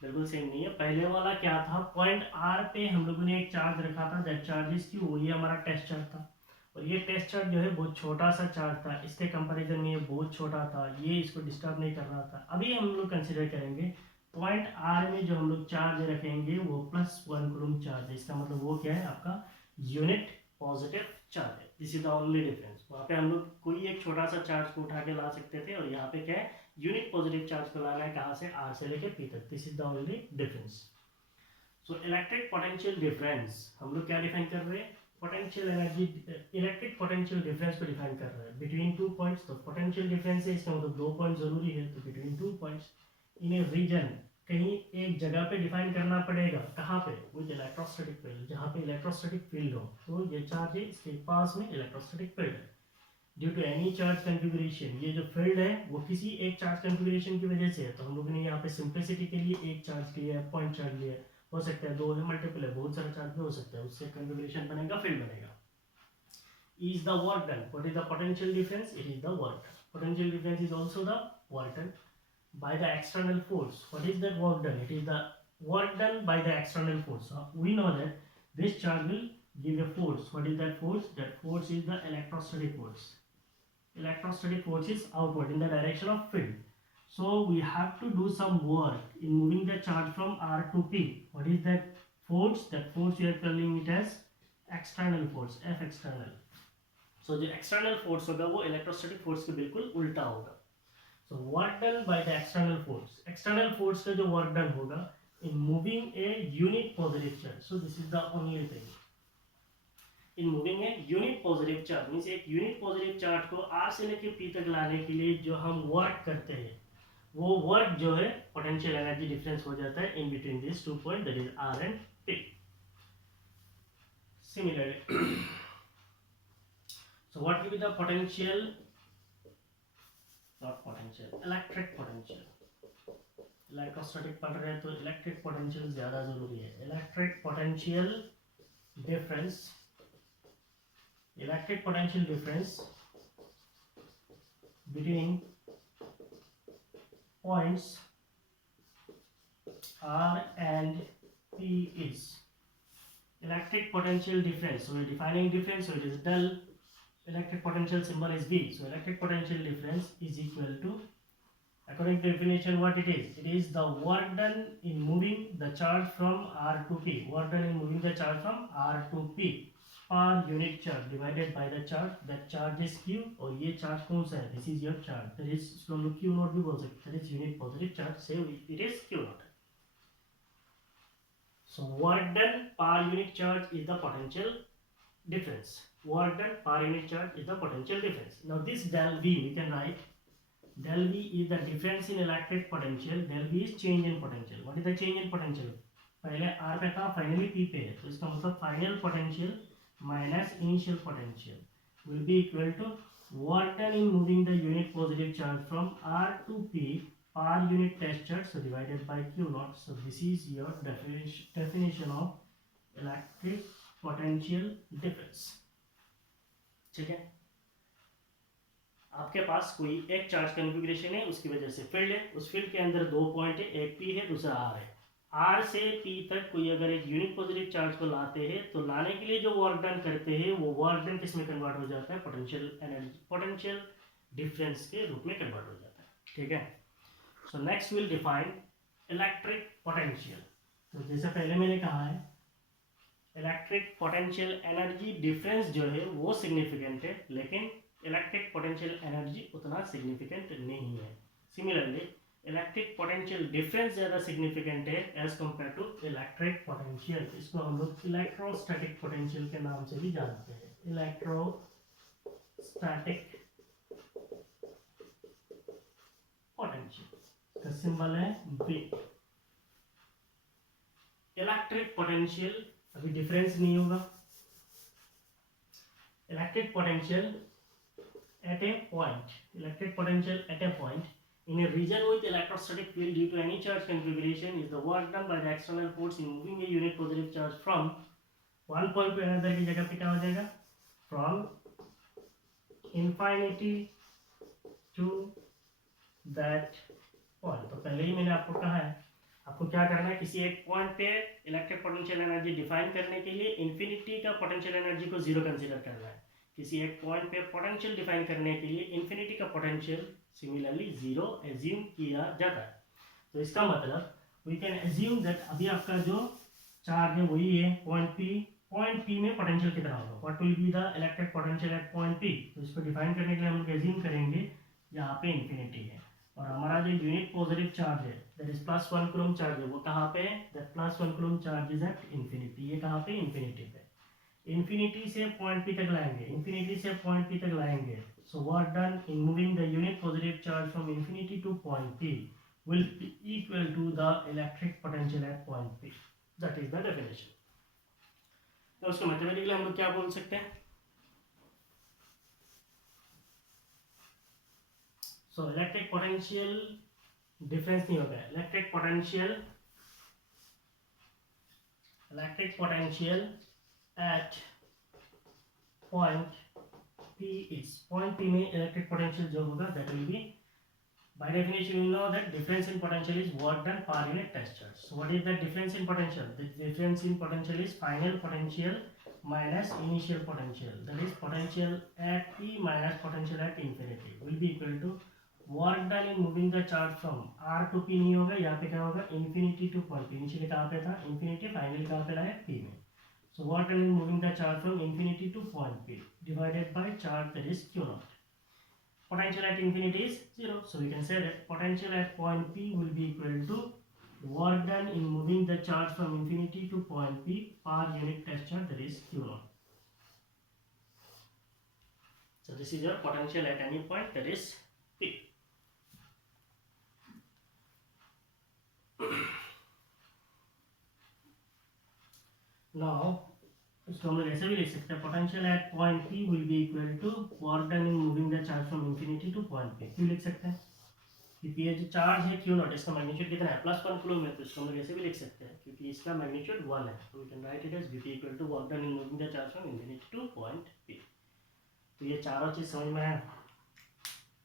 बिल्कुल सेम नहीं है। पहले वाला क्या था, पॉइंट R पे हम लोगों ने एक चार्ज रखा था, दैट चार्ज इज Q, ये हमारा टेस्ट चार्ज था। और ये टेस्ट चार्ज जो है बहुत छोटा सा चार्ज था, इसके कंपेरिजन में ये बहुत छोटा था, ये इसको डिस्टर्ब नहीं कर रहा था। अभी हम लोग कंसीडर करेंगे पॉइंट R में जो हम लोग चार्ज रखेंगे वो +1 कूलम चार्ज है। इसका मतलब वो क्या है, आपका यूनिट पॉजिटिव चार्ज है। This is the only difference. वहाँ पे हम लोग कोई एक छोटा सा चार्ज को उठा के ला सकते थे, और यहाँ पे क्या है, यूनिट पॉजिटिव चार्ज को लाना है, कहाँ से, R से लेके P तक। This is the only difference. So electric potential difference हम लोग क्या डिफाइन कर रहे हैं, potential energy, electric potential difference को डिफाइन कर रहे हैं बिटवीन 2 पॉइंट्स। तो पोटेंशियल डिफरेंस है, इसका मतलब 2 पॉइंट जरूरी है, तो between 2 points in a region, कहीं एक जगह पे डिफाइन करना पड़ेगा, कहाँ पे, विद इलेक्ट्रोस्टैटिक फील्ड, जहाँ पे इलेक्ट्रोस्टैटिक फील्ड हो। तो ये चार्ज है, इसके पास में इलेक्ट्रोस्टैटिक फील्ड है। Due to any charge configuration, ये जो फील्ड है वो किसी एक चार्ज कन्फिगरेशन की वजह से है। तो हम लोगों ने यहाँ पे सिंप्लिसिटी के लिए एक चार्ज लिया है, पॉइंट चार्ज लिया है, हो सकता है 2 है, मल्टीपल है, बहुत सारा चार्ज भी हो सकता है, उससे कन्फिगरेशन बनेगा, फील्ड बनेगा। Is the work done? What is the potential difference? It is the work done. Potential difference is also the work done by the external force. What is that work done? It is the work done by the external force. We know that this charge will give a force. What is that force? That force is the electrostatic force. Electrostatic force is outward in the direction of field. So we have to do some work in moving the charge from R to P. What is that force? That force we are calling it as external force, F external. So जो external force होगा वो electrostatic force के बिल्कुल उल्टा होगा। So work done by the external force का जो work done होगा in moving a unit positive charge. So this is the only thing. In moving a unit positive charge means एक unit positive charge को R से लेके P तक लाने के लिए जो हम वर्क करते हैं वो वर्क जो है पोटेंशियल एनर्जी डिफरेंस हो जाता है in between these 2 points, that is R and P. Similarly, so what will be the potential? Not potential, electric potential. Electrostatic पढ़ रहे हैं तो इलेक्ट्रिक पोटेंशियल ज्यादा जरूरी है. Electric potential difference between points R and P is electric potential difference. So we are defining difference, so it is del. Electric potential symbol is V. So electric potential difference is equal to, according to definition, what it is? It is the work done in moving the charge from R to P. Work done in moving the charge from R to P per unit charge divided by the charge. That charge is Q और ये charge कौन सा है? This is your charge. That is इसको हम लोग Q naught भी बोल सकते हैं. That is unit positive charge. Say it is Q naught. So work done per unit charge is the potential difference. Work done per unit charge is the potential difference. Now this del V we can write. Del V is the difference in electric potential. Del V is change in potential. What is the change in potential? पहले R पे था, finally P पे है, तो इसका मतलब final potential minus initial potential will be equal to work done in moving the unit positive charge from R to P per unit test charge, so divided by Q naught. So this is your definition of electric potential difference. ठीक है. आपके पास कोई एक charge configuration है, उसकी वजह से field है, उस फील्ड के अंदर दो पॉइंट है, एक P है दूसरा R है. R से P तक कोई अगर एक यूनिट पॉजिटिव चार्ज को लाते हैं तो लाने के लिए जो वर्क डन करते हैं वो वर्क डन किस में कन्वर्ट हो जाता है? पोटेंशियल एनर्जी, पोटेंशियल डिफरेंस के रूप में कन्वर्ट हो जाता है. ठीक है. So next will define electric potential. तो जैसे पहले मैंने कहा है इलेक्ट्रिक पोटेंशियल एनर्जी डिफरेंस जो है वो सिग्निफिकेंट है, लेकिन इलेक्ट्रिक पोटेंशियल एनर्जी उतना सिग्निफिकेंट नहीं है. सिमिलरली इलेक्ट्रिक पोटेंशियल डिफरेंस ज़्यादा सिग्निफिकेंट है as compare to electric potential. इसको हम लोग इलेक्ट्रोस्टैटिक पोटेंशियल के नाम से भी जानते हैं. इलेक्ट्रोस्टैटिक पोटेंशियल का सिंबल है बी. इलेक्ट्रिक पोटेंशियल अभी डिफरेंस नहीं होगा. Electric potential at a point, electric potential at a point in a region with electrostatic field due to any charge configuration is the work done by the external force in moving a unit positive charge from one point to another. की जगह पे क्या हो जाएगा? From infinity to that point. तो पहले ही मैंने आपको कहा है आपको क्या करना है, किसी एक पॉइंट पे इलेक्ट्रिक पोटेंशियल एनर्जी डिफाइन करने के लिए इन्फिनिटी का पोटेंशियल एनर्जी को जीरो कंसीडर करना है. किसी एक पॉइंट पे पोटेंशियल डिफाइन करने के लिए इन्फिनिटी का पोटेंशियल सिमिलरली जीरो एज्यूम किया जाता है. तो इसका मतलब वी कैन एज्यूम दैट अभी आपका जो चार्ज है वही है पॉइंट पी में पोटेंशियल कितना होगा? What will be the electric potential at point P? तो इसको डिफाइन करने के लिए हम लोग एज्यूम करेंगे यहाँ पे इन्फिनिटी है और हमारा जो यूनिट पॉजिटिव चार्ज है दैट इज +1 कूलम चार्ज है, वो कहाँ पे है? That +1 coulomb charge is at infinity. ये कहाँ पे? इन्फिनिटी पे. इन्फिनिटी से पॉइंट पी तक लाएंगे, इन्फिनिटी से पॉइंट पी तक लाएंगे. So work done in moving the unit positive charge from infinity to point P will be equal to the electric potential at point P. That is the definition. तो उसको mathematically हम लोग क्या बोल सकते हैं? सो इलेक्ट्रिक पोटेंशियल डिफरेंस नहीं होगा. Electric potential at point P is point P में electric potential जो होगा that will be by definition you know that difference in potential is work done per unit test charge. So what is the difference in potential? The difference in potential is final potential minus initial potential. That is potential at P minus potential at infinity will be equal to work done in moving the charge from R to P. नहीं होगा, यहाँ पे क्या होगा? infinity to point P. Initially कहाँ पे था? infinity. finally कहाँ पे लाया? P में. So work done in moving the charge from infinity to point P divided by charge that is Q naught. Potential at infinity is 0. So we can say that potential at point P will be equal to work done in moving the charge from infinity to point P per unit test charge, that is Q naught. So this is your potential at any point, that is P. Now इसको हम लोग ऐसे भी लिख सकते हैं, potential at point P will be equal to work done in moving the charge from infinity to point P. क्यों लिख सकते हैं, क्योंकि ये जो चार्ज है Q नॉट, इसका मैग्नीट्यूड कितना है, +1 कूलम है, तो इसको हम लोग ऐसे भी लिख सकते हैं क्योंकि इसका मैग्नीट्यूड 1 है, तो we can write it as Vp equal to work done in moving the charge from infinity to point P. तो ये चारों चीज समझ में है.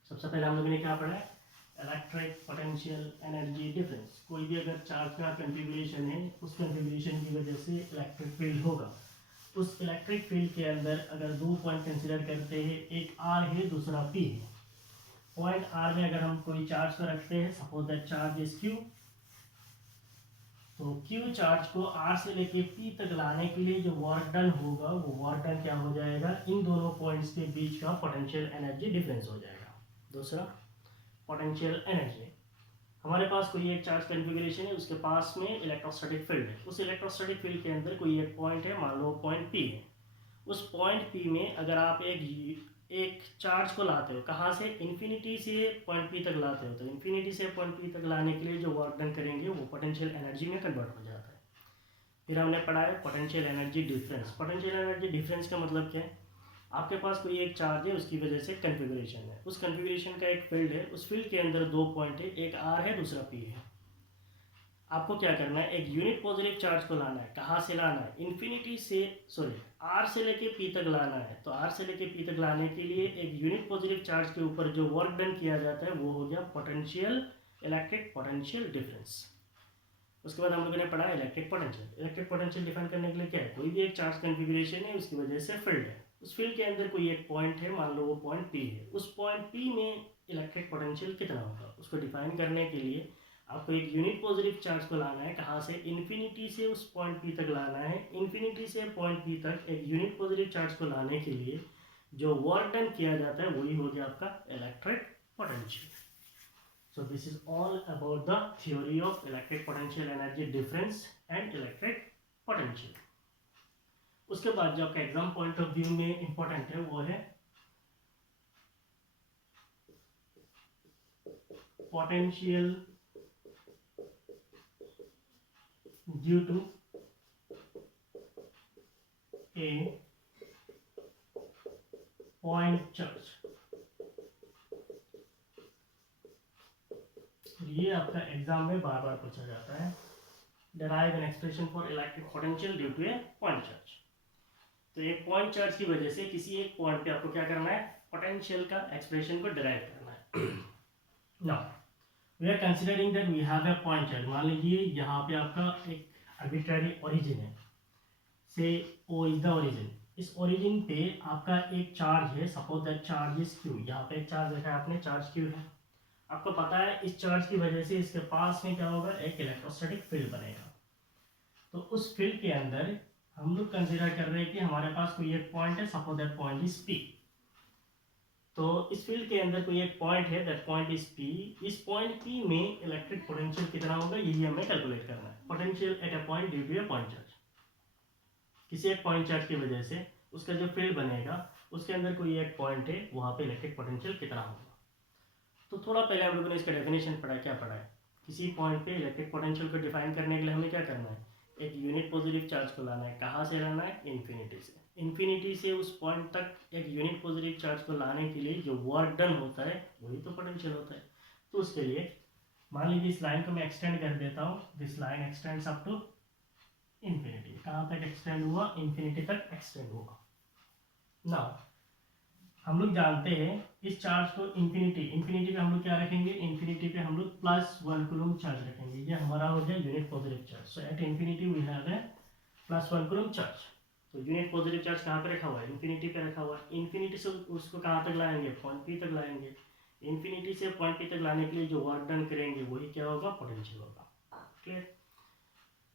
सबसे पहले हम लोगों ने क्या पढ़ा है, इलेक्ट्रिक पोटेंशियल एनर्जी डिफरेंस. कोई भी अगर चार्ज का कन्फिगुरेशन है, उस कन्फिगुरेशन की वजह से इलेक्ट्रिक फील्ड होगा. उस इलेक्ट्रिक फील्ड के अंदर अगर दो पॉइंट कंसीडर करते हैं, एक R है दूसरा P है. पॉइंट R में अगर हम कोई चार्ज को रखते हैं, suppose that charge is Q, तो Q चार्ज को R से लेके P तक लाने के लिए जो वर्क डन होगा, वो वर्क डन क्या हो जाएगा, इन दोनों पॉइंट्स के बीच का पोटेंशियल एनर्जी डिफरेंस हो जाएगा. दूसरा पोटेंशियल एनर्जी, हमारे पास कोई एक चार्ज कन्फिगरेशन है, उसके पास में इलेक्ट्रोस्टैटिक फील्ड है. उस इलेक्ट्रोस्टैटिक फील्ड के अंदर कोई एक पॉइंट है, मान लो पॉइंट P है. उस पॉइंट P में अगर आप एक चार्ज को लाते हो, कहाँ से, इन्फिनिटी से पॉइंट P तक लाते हो, तो इन्फिनिटी से पॉइंट P तक लाने के लिए जो वर्क डन करेंगे वो पोटेंशियल एनर्जी में कन्वर्ट हो जाता है. फिर हमने पढ़ा है potential energy difference. Potential energy difference का मतलब क्या है, आपके पास कोई एक चार्ज है, उसकी वजह से कन्फिगरेशन है, उस कन्फिगरेशन का एक फील्ड है, उस फील्ड के अंदर दो पॉइंट है, एक R है दूसरा P है. आपको क्या करना है, एक यूनिट पॉजिटिव चार्ज को लाना है. कहाँ से लाना है, इन्फिनिटी से, सॉरी R से लेके P तक लाना है. तो R से लेके P तक लाने के लिए एक यूनिट पॉजिटिव चार्ज के ऊपर जो वर्क डन किया जाता है वो हो गया पोटेंशियल, इलेक्ट्रिक पोटेंशियल डिफरेंस. उसके बाद हम लोगों ने पढ़ा electric potential. Electric potential define करने के लिए क्या है, कोई भी एक चार्ज कन्फिगरेशन है, उसकी वजह से फील्ड है, उस फील्ड के अंदर कोई एक पॉइंट है, मान लो वो पॉइंट P है. उस पॉइंट P में इलेक्ट्रिक पोटेंशियल कितना होगा, उसको डिफाइन करने के लिए आपको एक यूनिट पॉजिटिव चार्ज को लाना है. कहाँ से, इन्फिनिटी से उस पॉइंट P तक लाना है. इन्फिनिटी से पॉइंट P तक एक यूनिट पॉजिटिव चार्ज को लाने के लिए जो वर्क डन किया जाता है वही हो गया आपका electric potential. So this is all about the theory of electric potential energy difference and electric potential. उसके बाद जो आपका एग्जाम पॉइंट ऑफ व्यू में इंपॉर्टेंट है वो है potential due to a point charge. ये आपका एग्जाम में बार बार पूछा जाता है. Derive an expression for electric potential due to a point charge. तो एक पॉइंट चार्ज की वजह से किसी एक पॉइंट पे आपको क्या करना है, पोटेंशियल का एक्सप्रेशन को डेराइव करना है. Now we are considering that we have a point charge. मान लीजिए यहाँ पे आपका एक आर्बिट्ररी ओरिजिन है, से O इज द ओरिजिन. इस ओरिजिन पे आपका एक चार्ज है, suppose that charge is Q. यहाँ पे एक चार्ज देखा है आपने, चार्ज Q है. आपको पता है इस चार्ज की वजह से इसके पास में क्या होगा, एक इलेक्ट्रोस्टैटिक फील्ड बनेगा. तो उस फील्ड के अंदर हम लोग कंसीडर कर रहे हैं कि हमारे पास कोई एक पॉइंट है, suppose that point is P. तो इस फील्ड के अंदर कोई एक पॉइंट है, दैट पॉइंट इज P. इस पॉइंट P में इलेक्ट्रिक पोटेंशियल कितना होगा, यही हमें कैलकुलेट करना है. Potential at a point due to a point charge. किसी एक पॉइंट चार्ज की वजह से उसका जो फील्ड बनेगा, उसके अंदर कोई एक पॉइंट है, वहाँ पे इलेक्ट्रिक पोटेंशियल कितना होगा. तो थोड़ा पहले हम लोगों ने इसका डेफिनेशन पढ़ा, क्या पढ़ा है, किसी पॉइंट पे इलेक्ट्रिक पोटेंशियल को डिफाइन करने के लिए हमें क्या करना है, एक यूनिट पॉजिटिव चार्ज को लाना है. कहाँ से लाना है, इन्फिनिटी से. इन्फिनिटी से उस पॉइंट तक एक यूनिट पॉजिटिव चार्ज को लाने के लिए जो वर्क डन होता है वही तो पोटेंशियल होता है. तो उसके लिए मान लीजिए इस लाइन को मैं एक्सटेंड कर देता हूँ. This line extends up to infinity. कहाँ तक एक्सटेंड हुआ, इन्फिनिटी तक एक्सटेंड हुआ. नाउ हम लोग जानते हैं इस चार्ज को इन्फिनिटी पे हम लोग क्या रखेंगे, इन्फिनिटी पे हम लोग +1 कूलम चार्ज रखेंगे. ये हमारा हो गया unit positive charge. So at infinity we have a +1 coulomb charge. तो यूनिट पॉजिटिव चार्ज कहाँ पे रखा हुआ है, इन्फिनिटी पे रखा हुआ है. इन्फिनिटी से उसको कहाँ तक लाएंगे, पॉइंट P तक लाएंगे. इन्फिनिटी से पॉइंट P तक लाने के लिए जो वर्क डन करेंगे वही क्या होगा, पोटेंशियल होगा. क्लियर.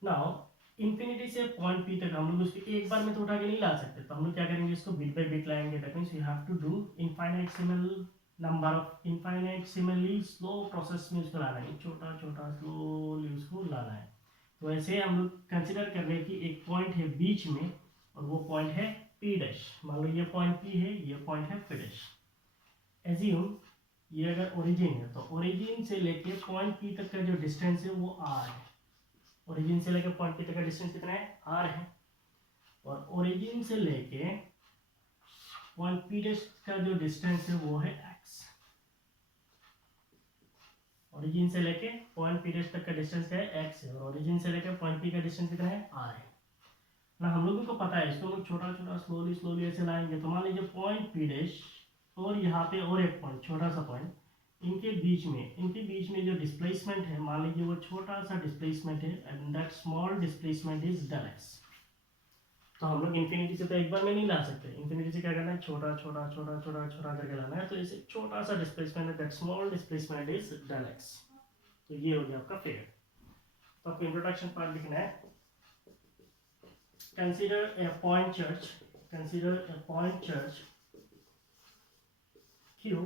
नाउ इन्फिनिटी से पॉइंट P तक हम लोग उसको एक बार में तो उठा के नहीं ला सकते. तो हम लोग क्या करेंगे, इसको बिट बाय बिट लाएंगे. That means we have to do infinitesimal number of infinite similarly slow process में उसको लाना है, छोटा छोटा स्लोली उसको लाना है। तो ऐसे हम लोग कंसिडर कर रहे हैं कि एक पॉइंट है बीच में और वो पॉइंट है पी डैश। मान लो ये पॉइंट पी है, ये पॉइंट है पी डैश। एज्यूम ये अगर ओरिजिन है तो ओरिजिन से लेके पॉइंट पी तक का जो डिस्टेंस है वो आर है। ओरिजिन से लेके पॉइंट पी तक का डिस्टेंस कितना है, आर है। और ओरिजिन से लेके पॉइंट पी डैश का जो डिस्टेंस है वो है एक्स। ओरिजिन से लेके पॉइंट पी डैश तक का डिस्टेंस क्या है, एक्स है। और ओरिजिन से लेके पॉइंट पी का डिस्टेंस कितना है, आर है ना। हम लोगों को पता है, इसको हम लोग छोटा छोटा स्लोली स्लोली ऐसे लाएंगे। तो मान लीजिए पॉइंट पी डैश और यहाँ पे और एक पॉइंट छोटा सा पॉइंट, इनके बीच में जो डिस्प्लेसमेंट है, मान लीजिए वो छोटा सा डिस्प्लेसमेंट है and that small displacement is del x. तो हम लोग इन्फिनिटी से तो एक बार में नहीं ला सकते, इन्फिनिटी से क्या करना है, छोटा छोटा छोटा छोटा छोटा करके लाना है। तो इसे छोटा सा डिस्प्लेसमेंट है, that small displacement is del x. तो ये हो गया आपका फिगर। तो आपको इंट्रोडक्शन पार्ट लिखना है, consider a point charge, consider a point charge q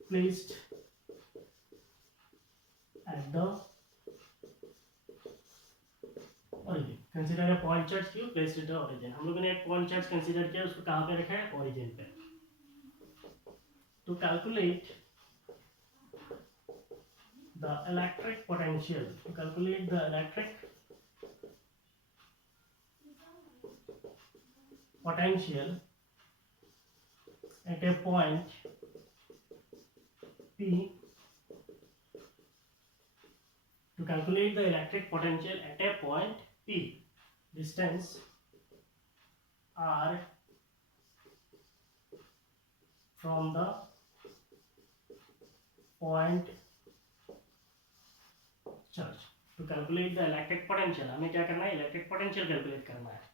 placed at the origin। consider a point charge q placed at the origin। हम लोगों ने एक point charge consider किया, उसको कहाँ पे रखा है, origin पे। to calculate the electric potential, to calculate the electric potential at a point p, to calculate the electric potential at a point p, distance r from the point charge। to calculate the electric potential, हमें क्या करना है, electric potential calculate करना है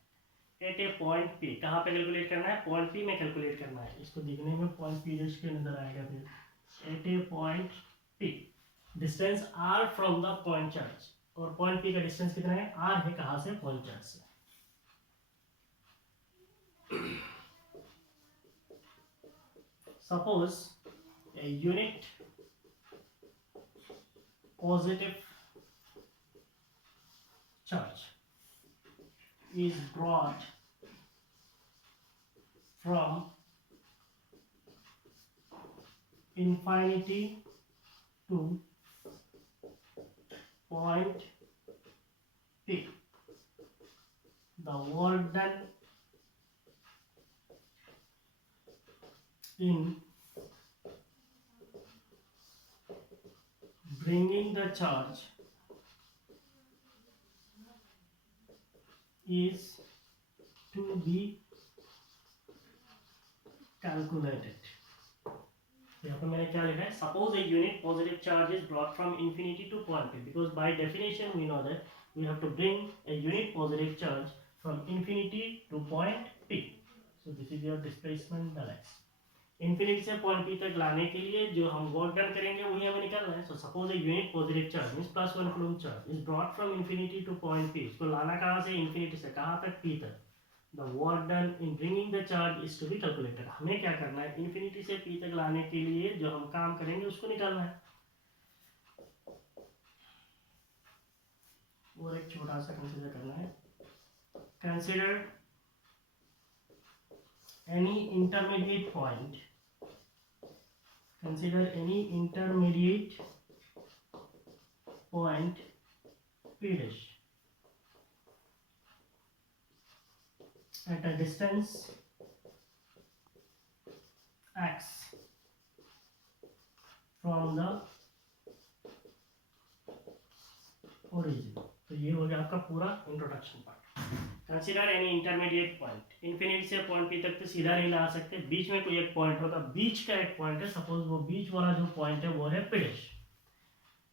eight a point P. कहाँ पे calculate करना है, पॉइंट पी में कैलकुलेट करना है। इसको दिखने में पॉइंट पी डैश के नजर आएगा फिर। At a point P, distance r from the point charge. और पॉइंट पी का डिस्टेंस कितना है, आर है, कहाँ से, पॉइंट चार्ज से। Suppose a unit positive charge is brought from infinity to point P. The work done in bringing the charge is to be calculated। यहाँ पर मैंने क्या लिखा है, suppose a unit positive charge is brought from infinity to point P, because by definition we know that we have to bring a unit positive charge from infinity to point P. So this is your displacement del x. Infinity से point P तक लाने के लिए जो हम work done करेंगे वही हमें निकालना है। So suppose a unit positive charge means plus one coulomb charge is brought from infinity to point P. इसको लाना कहाँ से, इंफिनिटी से कहाँ तक, पी तक। The work done in bringing the charge is to be calculated। हमें क्या करना है, इंफिनिटी से पी तक लाने के लिए जो हम काम करेंगे उसको निकालना है। और एक छोटा सा कंसीडर करना है, consider any intermediate point, consider any intermediate point P dash at a distance x from the origin। तो ये हो गया आपका पूरा introduction part. Consider any intermediate point, infinity से पॉइंट पी तक तो सीधा नहीं ला सकते, बीच में कोई एक पॉइंट होगा, बीच का एक पॉइंट है। सपोज वो बीच वाला जो पॉइंट है वो है P dash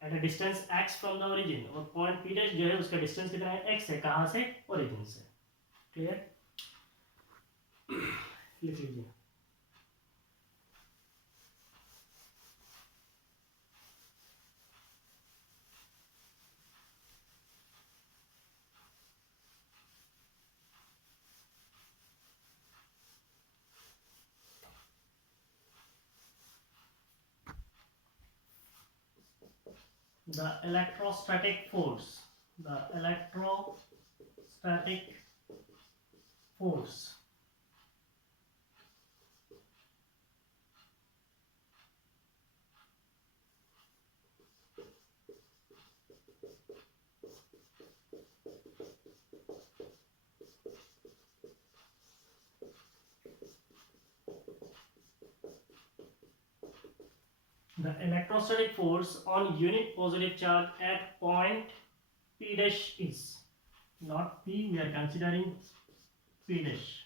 at a distance x from the origin. और पॉइंट पी डैश जो है उसका डिस्टेंस कितना है, x है, कहाँ से, ओरिजिन से। क्लियर, लिख लीजिए। the electrostatic force. The electrostatic force. The electrostatic force on unit positive charge at point P dash is, not P, we are considering P dash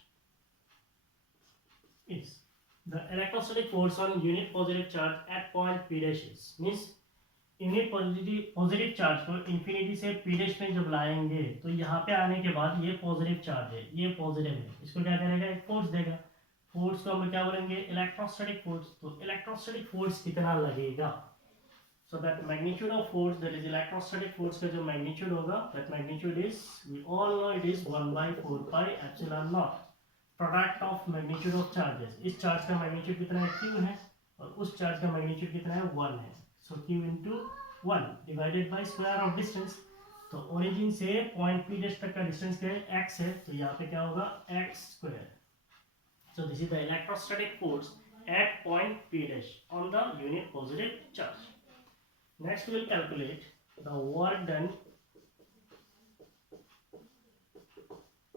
is. The electrostatic force on unit positive charge at point P dash is, means unit positive charge को infinity से P dash में जब लाएंगे तो यहाँ पे आने के बाद ये पॉजिटिव चार्ज है, ये पॉजिटिव है, इसको क्या करेगा, एक फोर्स देगा। फोर्स को हम क्या बोलेंगे, इलेक्ट्रोस्टैटिक फोर्स। तो इलेक्ट्रोस्टैटिक फोर्स कितना लगेगा, so that magnitude of force that is electrostatic force का जो मैग्नीट्यूड होगा, that magnitude is, we all know it is 1/4 pi epsilon naught, product of magnitude of charges. इस चार्ज का magnitude कितना है, q है, और उस चार्ज का मैग्नीट्यूड कितना है, 1 है। सो q into 1 divided by square of distance. तो ओरिजिन से पॉइंट पी डैश तक का डिस्टेंस क्या है, x है, तो यहाँ पे क्या होगा, x square. So this is the electrostatic force at point P dash on the unit positive charge. Next will calculate the work done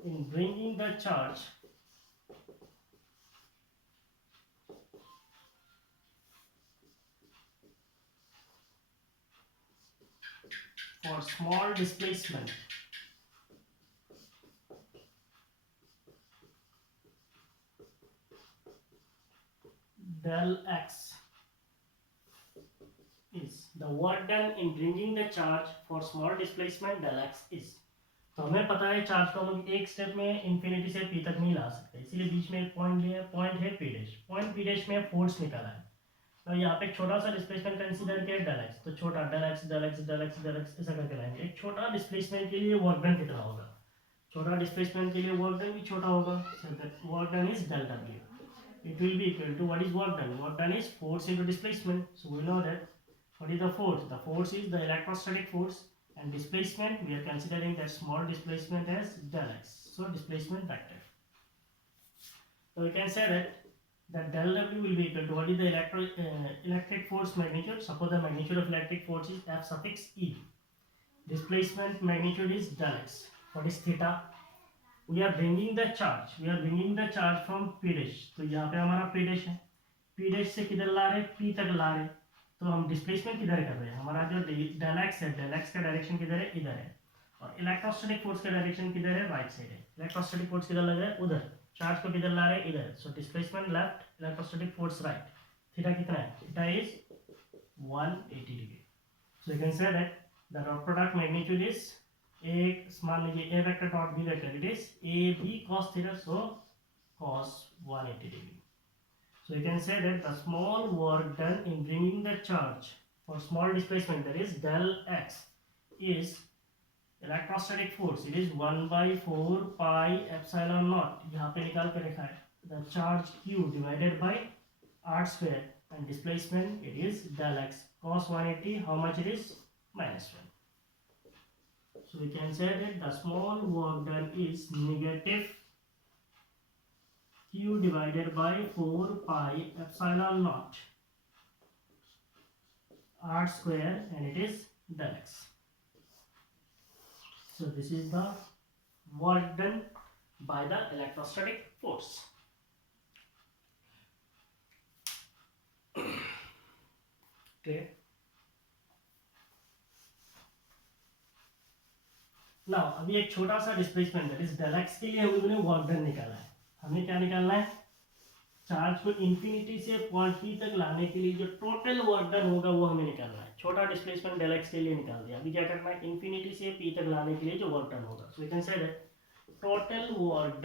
in bringing the charge for small displacement del x is, the work done in bringing the charge for small displacement del x is। तो हमें पता है charge को हम एक step में infinity से P तक नहीं ला सकते, इसीलिए बीच में एक पॉइंट लिया, पॉइंट है P dash. Point P dash में फोर्स निकाला है, तो यहाँ पे छोटा सा डिस्प्लेसमेंट कंसीडर किया डेल एक्स, तो छोटा del x del x del x del x ऐसा करके लाएंगे। एक छोटा डिस्प्लेसमेंट के लिए वर्क डन कितना होगा, छोटा डिस्प्लेसमेंट के लिए वर्क डन भी छोटा होगा, so that work done is del W, it will be equal to what is work done, work done is force into displacement. So we know that what is the force is the electrostatic force, and displacement we are considering that small displacement as del x, so displacement vector। So we can say that del w will be equal to what is the electric force magnitude, suppose the magnitude of electric force is f suffix e, displacement magnitude is del x, what is theta, we are bringing the charge from p dash, तो यहाँ पे हमारा p dash है, p dash से किधर ला रहे, p तक ला रहे, तो हम डिस्प्लेसमेंट किधर कर रहे हैं, हमारा जो डेल एक्स है, डेल एक्स का डायरेक्शन किधर है, इधर है, और इलेक्ट्रोस्टैटिक फोर्स का डायरेक्शन किधर है, राइट साइड है। इलेक्ट्रोस्टैटिक फोर्स किधर लग रहा है, उधर, चार्ज को किधर ला रहे हैं, इधर, so displacement left, electrostatic force right. Theta कितना है, theta is 180 degree. So you can say that the dot product magnitude is, एक मान लीजिए a vector dot b vector, it is ab cos theta, so cos 180 degree. So you can say that the small work done in bringing the charge for small displacement, that is del x, is electrostatic force, it is 1/4 pi epsilon naught, यहाँ पे निकाल के रखा है, the charge q divided by r square, and displacement it is del x cos 180, how much it is, -1। So we can say that the small work done is negative q divided by 4 pi epsilon naught r square, and it is del x। So this is the work done by the electrostatic force। Okay, now अभी एक छोटा सा displacement, that is del x के लिए हमने work done निकाला है। हमें क्या निकालना है, चार्ज को इंफिनिटी से पॉइंट पी तक लाने के लिए जो टोटल वर्क डन होगा वो हमें निकालना है। छोटा डिस्प्लेसमेंट डेल एक्स के लिए निकाल दिया, अभी क्या करना है, इंफिनिटी से पी तक लाने के लिए जो वर्क डन होगा। सो you can say that total work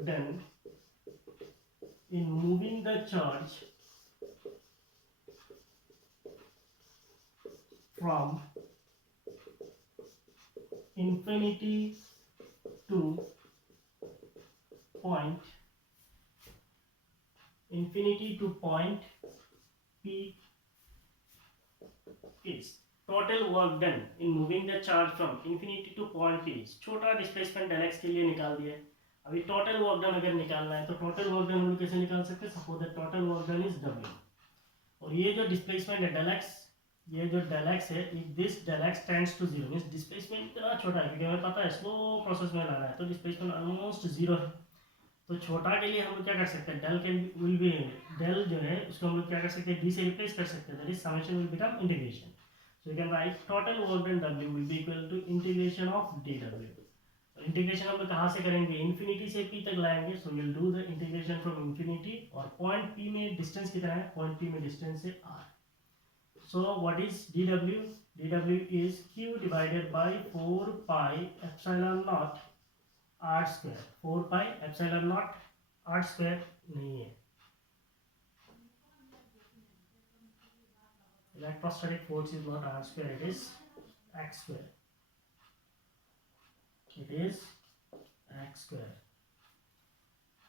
done in moving the charge from infinity to point P is total work done in moving the charge from infinity to point P is छोटा displacement del x के लिए निकाल दिया. अभी total work done अगर निकालना है तो टोटल वर्क डन हम लोग कैसे निकाल सकते हैं? Suppose that total work done is W और ये जो डिस्प्लेसमेंट है del x, ये जो del x है, if this del x tends to zero means displacement इतना छोटा है क्योंकि हमें पता है स्लो प्रोसेस में लाना है तो डिस्प्लेसमेंट ऑलमोस्ट जीरो है. तो छोटा के लिए हम लोग क्या कर सकते हैं? Del can will be del जो है उसको हम लोग क्या कर सकते हैं? डी से रिप्लेस कर सकते हैं. That is summation will become integration. So you can write total work done W will be equal to integration of dW. Integration हम लोग कहाँ से करेंगे? इन्फिनिटी से P तक लाएंगे. So will do the integration from infinity और point P में डिस्टेंस कितना है? पॉइंट P में डिस्टेंस है R. So what is dW? dW is Q divided by 4 pi epsilon not R square. 4 pi epsilon not R square नहीं है. Electrostatic force is not R square, it is X square. It is X square.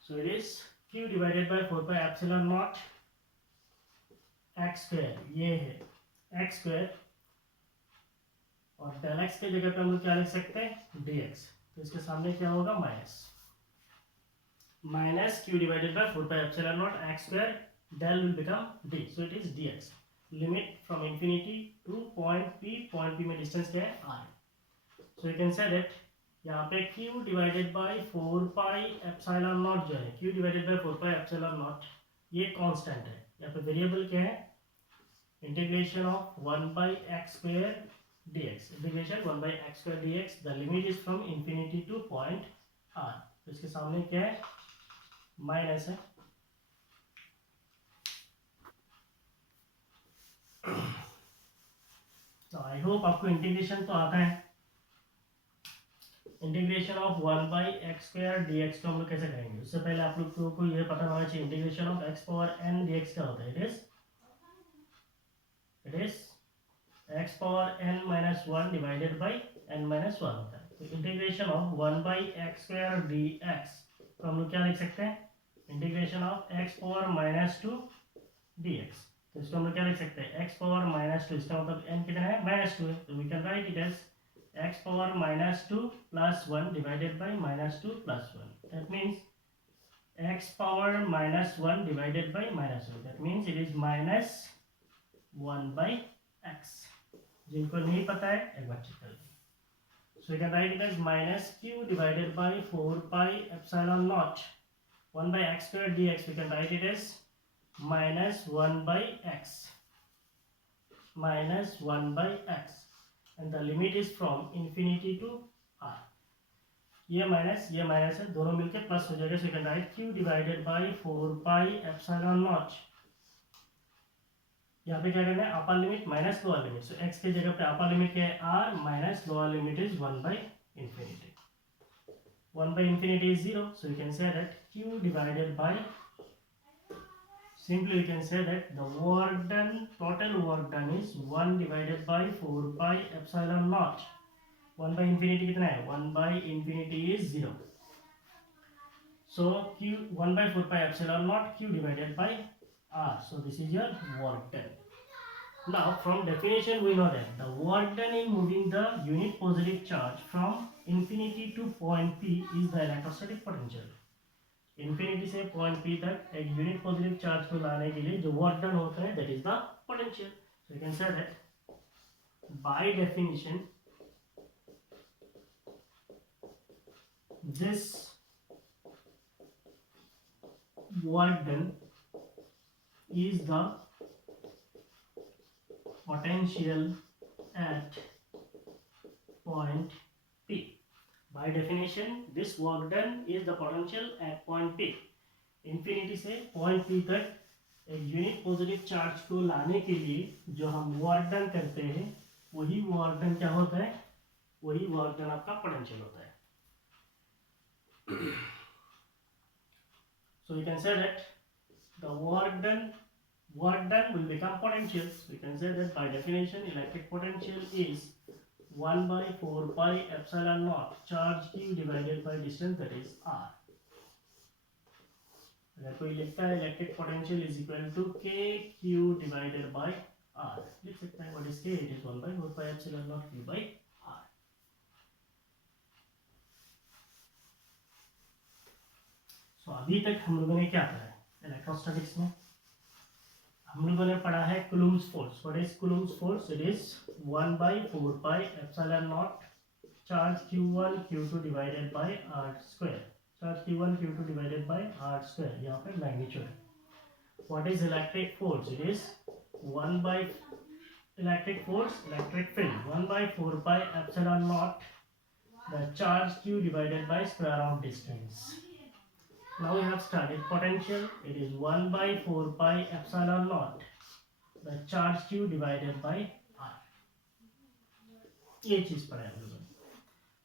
So it is Q divided by 4 pi epsilon naught X square. ये है X square और del x के जगह पे हम लोग क्या लिख सकते हैं? dx. तो इसके सामने क्या होगा? Minus Q divided by 4 pi epsilon naught X square. Del will become d. So it is dx. Limit from infinity to point P में डिस्टेंस क्या है? R. So you can say that यहाँ पे Q divided by 4 pi epsilon not जो है, Q divided by 4 pi epsilon not ये constant है. यहाँ पे वेरिएबल क्या है? Integration of 1 by x square dx. Integration 1 by x square dx. The limit is from infinity to point R. तो इसके सामने क्या है? माइनस है. तो आई होप आपको इंटीग्रेशन तो आता है. Integration of 1 by x square dx को हम लोग कैसे करेंगे? उससे पहले आप लोग को ये पता होना चाहिए integration of x power n dx क्या होता है. It is x power n minus 1 divided by n minus 1 होता है. तो integration of 1 by x square dx तो हम लोग क्या लिख सकते हैं? Integration of x power minus 2 dx. तो इसको हम लोग क्या लिख सकते हैं? x power minus 2. इसका मतलब n कितना है? माइनस 2 है. तो we can write it as x power minus 2 plus 1 divided by minus 2 plus 1. That means x power minus 1 divided by minus 1. That means it is minus 1 by x. जिनको नहीं पता है एक बार चेक कर लीजिए. So we can write it as minus q divided by 4 pi epsilon naught 1 by x square dx. We can write it as minus 1 by x minus 1 by x and the limit is from infinity to r. ये minus है, दोनों मिलके plus हो जाएगा. So you can write q divided by 4 pi epsilon naught. यहाँ पे क्या करना है? Upper limit minus lower limit. So x के जगह पे अपर लिमिट क्या है? r minus lower limit is 1 by infinity. 1 by infinity is 0. So you can say that q divided by simply you can say that the work done, total work done is 1 divided by 4 pi epsilon naught. 1 by infinity कितना है? 1 by infinity is 0. So q 1 by 4 pi epsilon naught q divided by r. So this is your work done. Now from definition we know that the work done in moving the unit positive charge from infinity to point P is the electrostatic potential. Infinity से point P तक एक unit positive charge को लाने के लिए जो work done होता है that is the potential. So you can say that by definition this work done is the potential at point P. By definition, this work done is the potential at point P. Infinity से point P तक एक unit positive charge को लाने के लिए जो हम work done करते हैं वही वर्क डन क्या होता है? वही वर्क डन आपका पोटेंशियल होता है. So you can say that the work done will become potential. So you can say that by definition electric potential is 1 by 4 pi epsilon naught charge q divided by distance that is r. अगर कोई लिखता है electric potential is equal to k q divided by r, लिख सकता है what is k, it is 1/4 epsilon naught q by r. So अभी तक हम लोगों ने क्या पढ़ा है इलेक्ट्रोस्टैटिक्स में? हम लोगों ने पढ़ा है Coulomb's force. What is Coulomb's force? It is 1/4 epsilon not charge q1 q2 divided by r square, charge q1 q2 divided by r square, यहाँ पे मैग्नीट्यूड है। What is electric force? It is 1 by electric force, electric field 1/4 epsilon naught the charge q divided by square of distance. Now we have started potential. It is 1/4 epsilon naught the charge q divided by r. ये चीज पढ़ा है हम लोगों ने।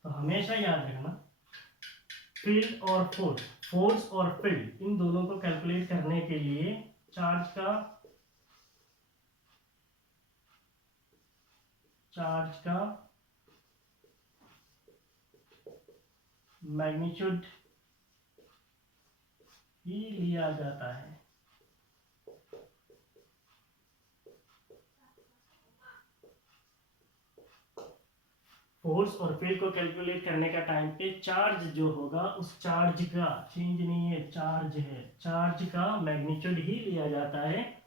तो हमेशा याद रखना फील्ड और फोर्स, फोर्स और फील्ड इन दोनों को कैलकुलेट करने के लिए चार्ज का मैग्नीट्यूड ही लिया जाता है। फोर्स और फील्ड को कैलकुलेट करने का टाइम पे चार्ज जो होगा उस चार्ज का चेंज नहीं है, चार्ज है, चार्ज का मैग्नीट्यूड ही लिया जाता है।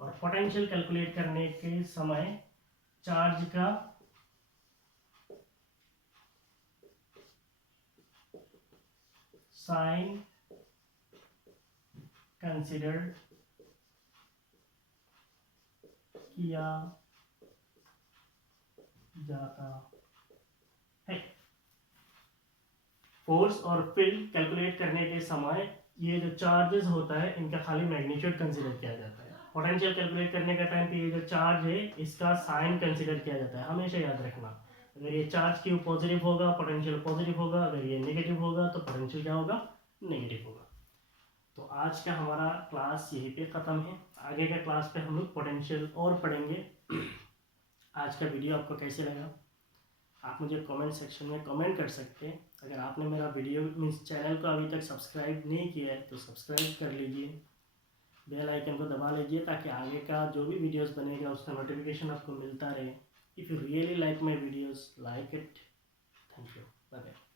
और पोटेंशियल कैलकुलेट करने के समय चार्ज का साइन कंसिडर किया जाता है। फोर्स और फील्ड कैलकुलेट करने के समय ये जो चार्जेस होता है इनका खाली मैग्नीट्यूड कंसीडर किया जाता है। पोटेंशियल कैलकुलेट करने का टाइम पे ये जो चार्ज है इसका साइन कंसीडर किया जाता है। हमेशा याद रखना, अगर ये चार्ज क्यू पॉजिटिव होगा पोटेंशियल पॉजिटिव होगा, अगर ये नेगेटिव होगा तो पोटेंशियल क्या होगा, नेगेटिव होगा। तो आज का हमारा क्लास यहीं पे ख़त्म है। आगे का क्लास पे हम लोग पोटेंशियल और पढ़ेंगे। आज का वीडियो आपको कैसे लगा आप मुझे कमेंट सेक्शन में कमेंट कर सकते हैं। अगर आपने मेरा वीडियो मीन्स चैनल को अभी तक सब्सक्राइब नहीं किया है तो सब्सक्राइब कर लीजिए, बेल आइकन को दबा लीजिए ताकि आगे का जो भी वीडियोस बनेगा उसका नोटिफिकेशन आपको मिलता रहे। If you really like my videos, like it. Thank you, bye bye.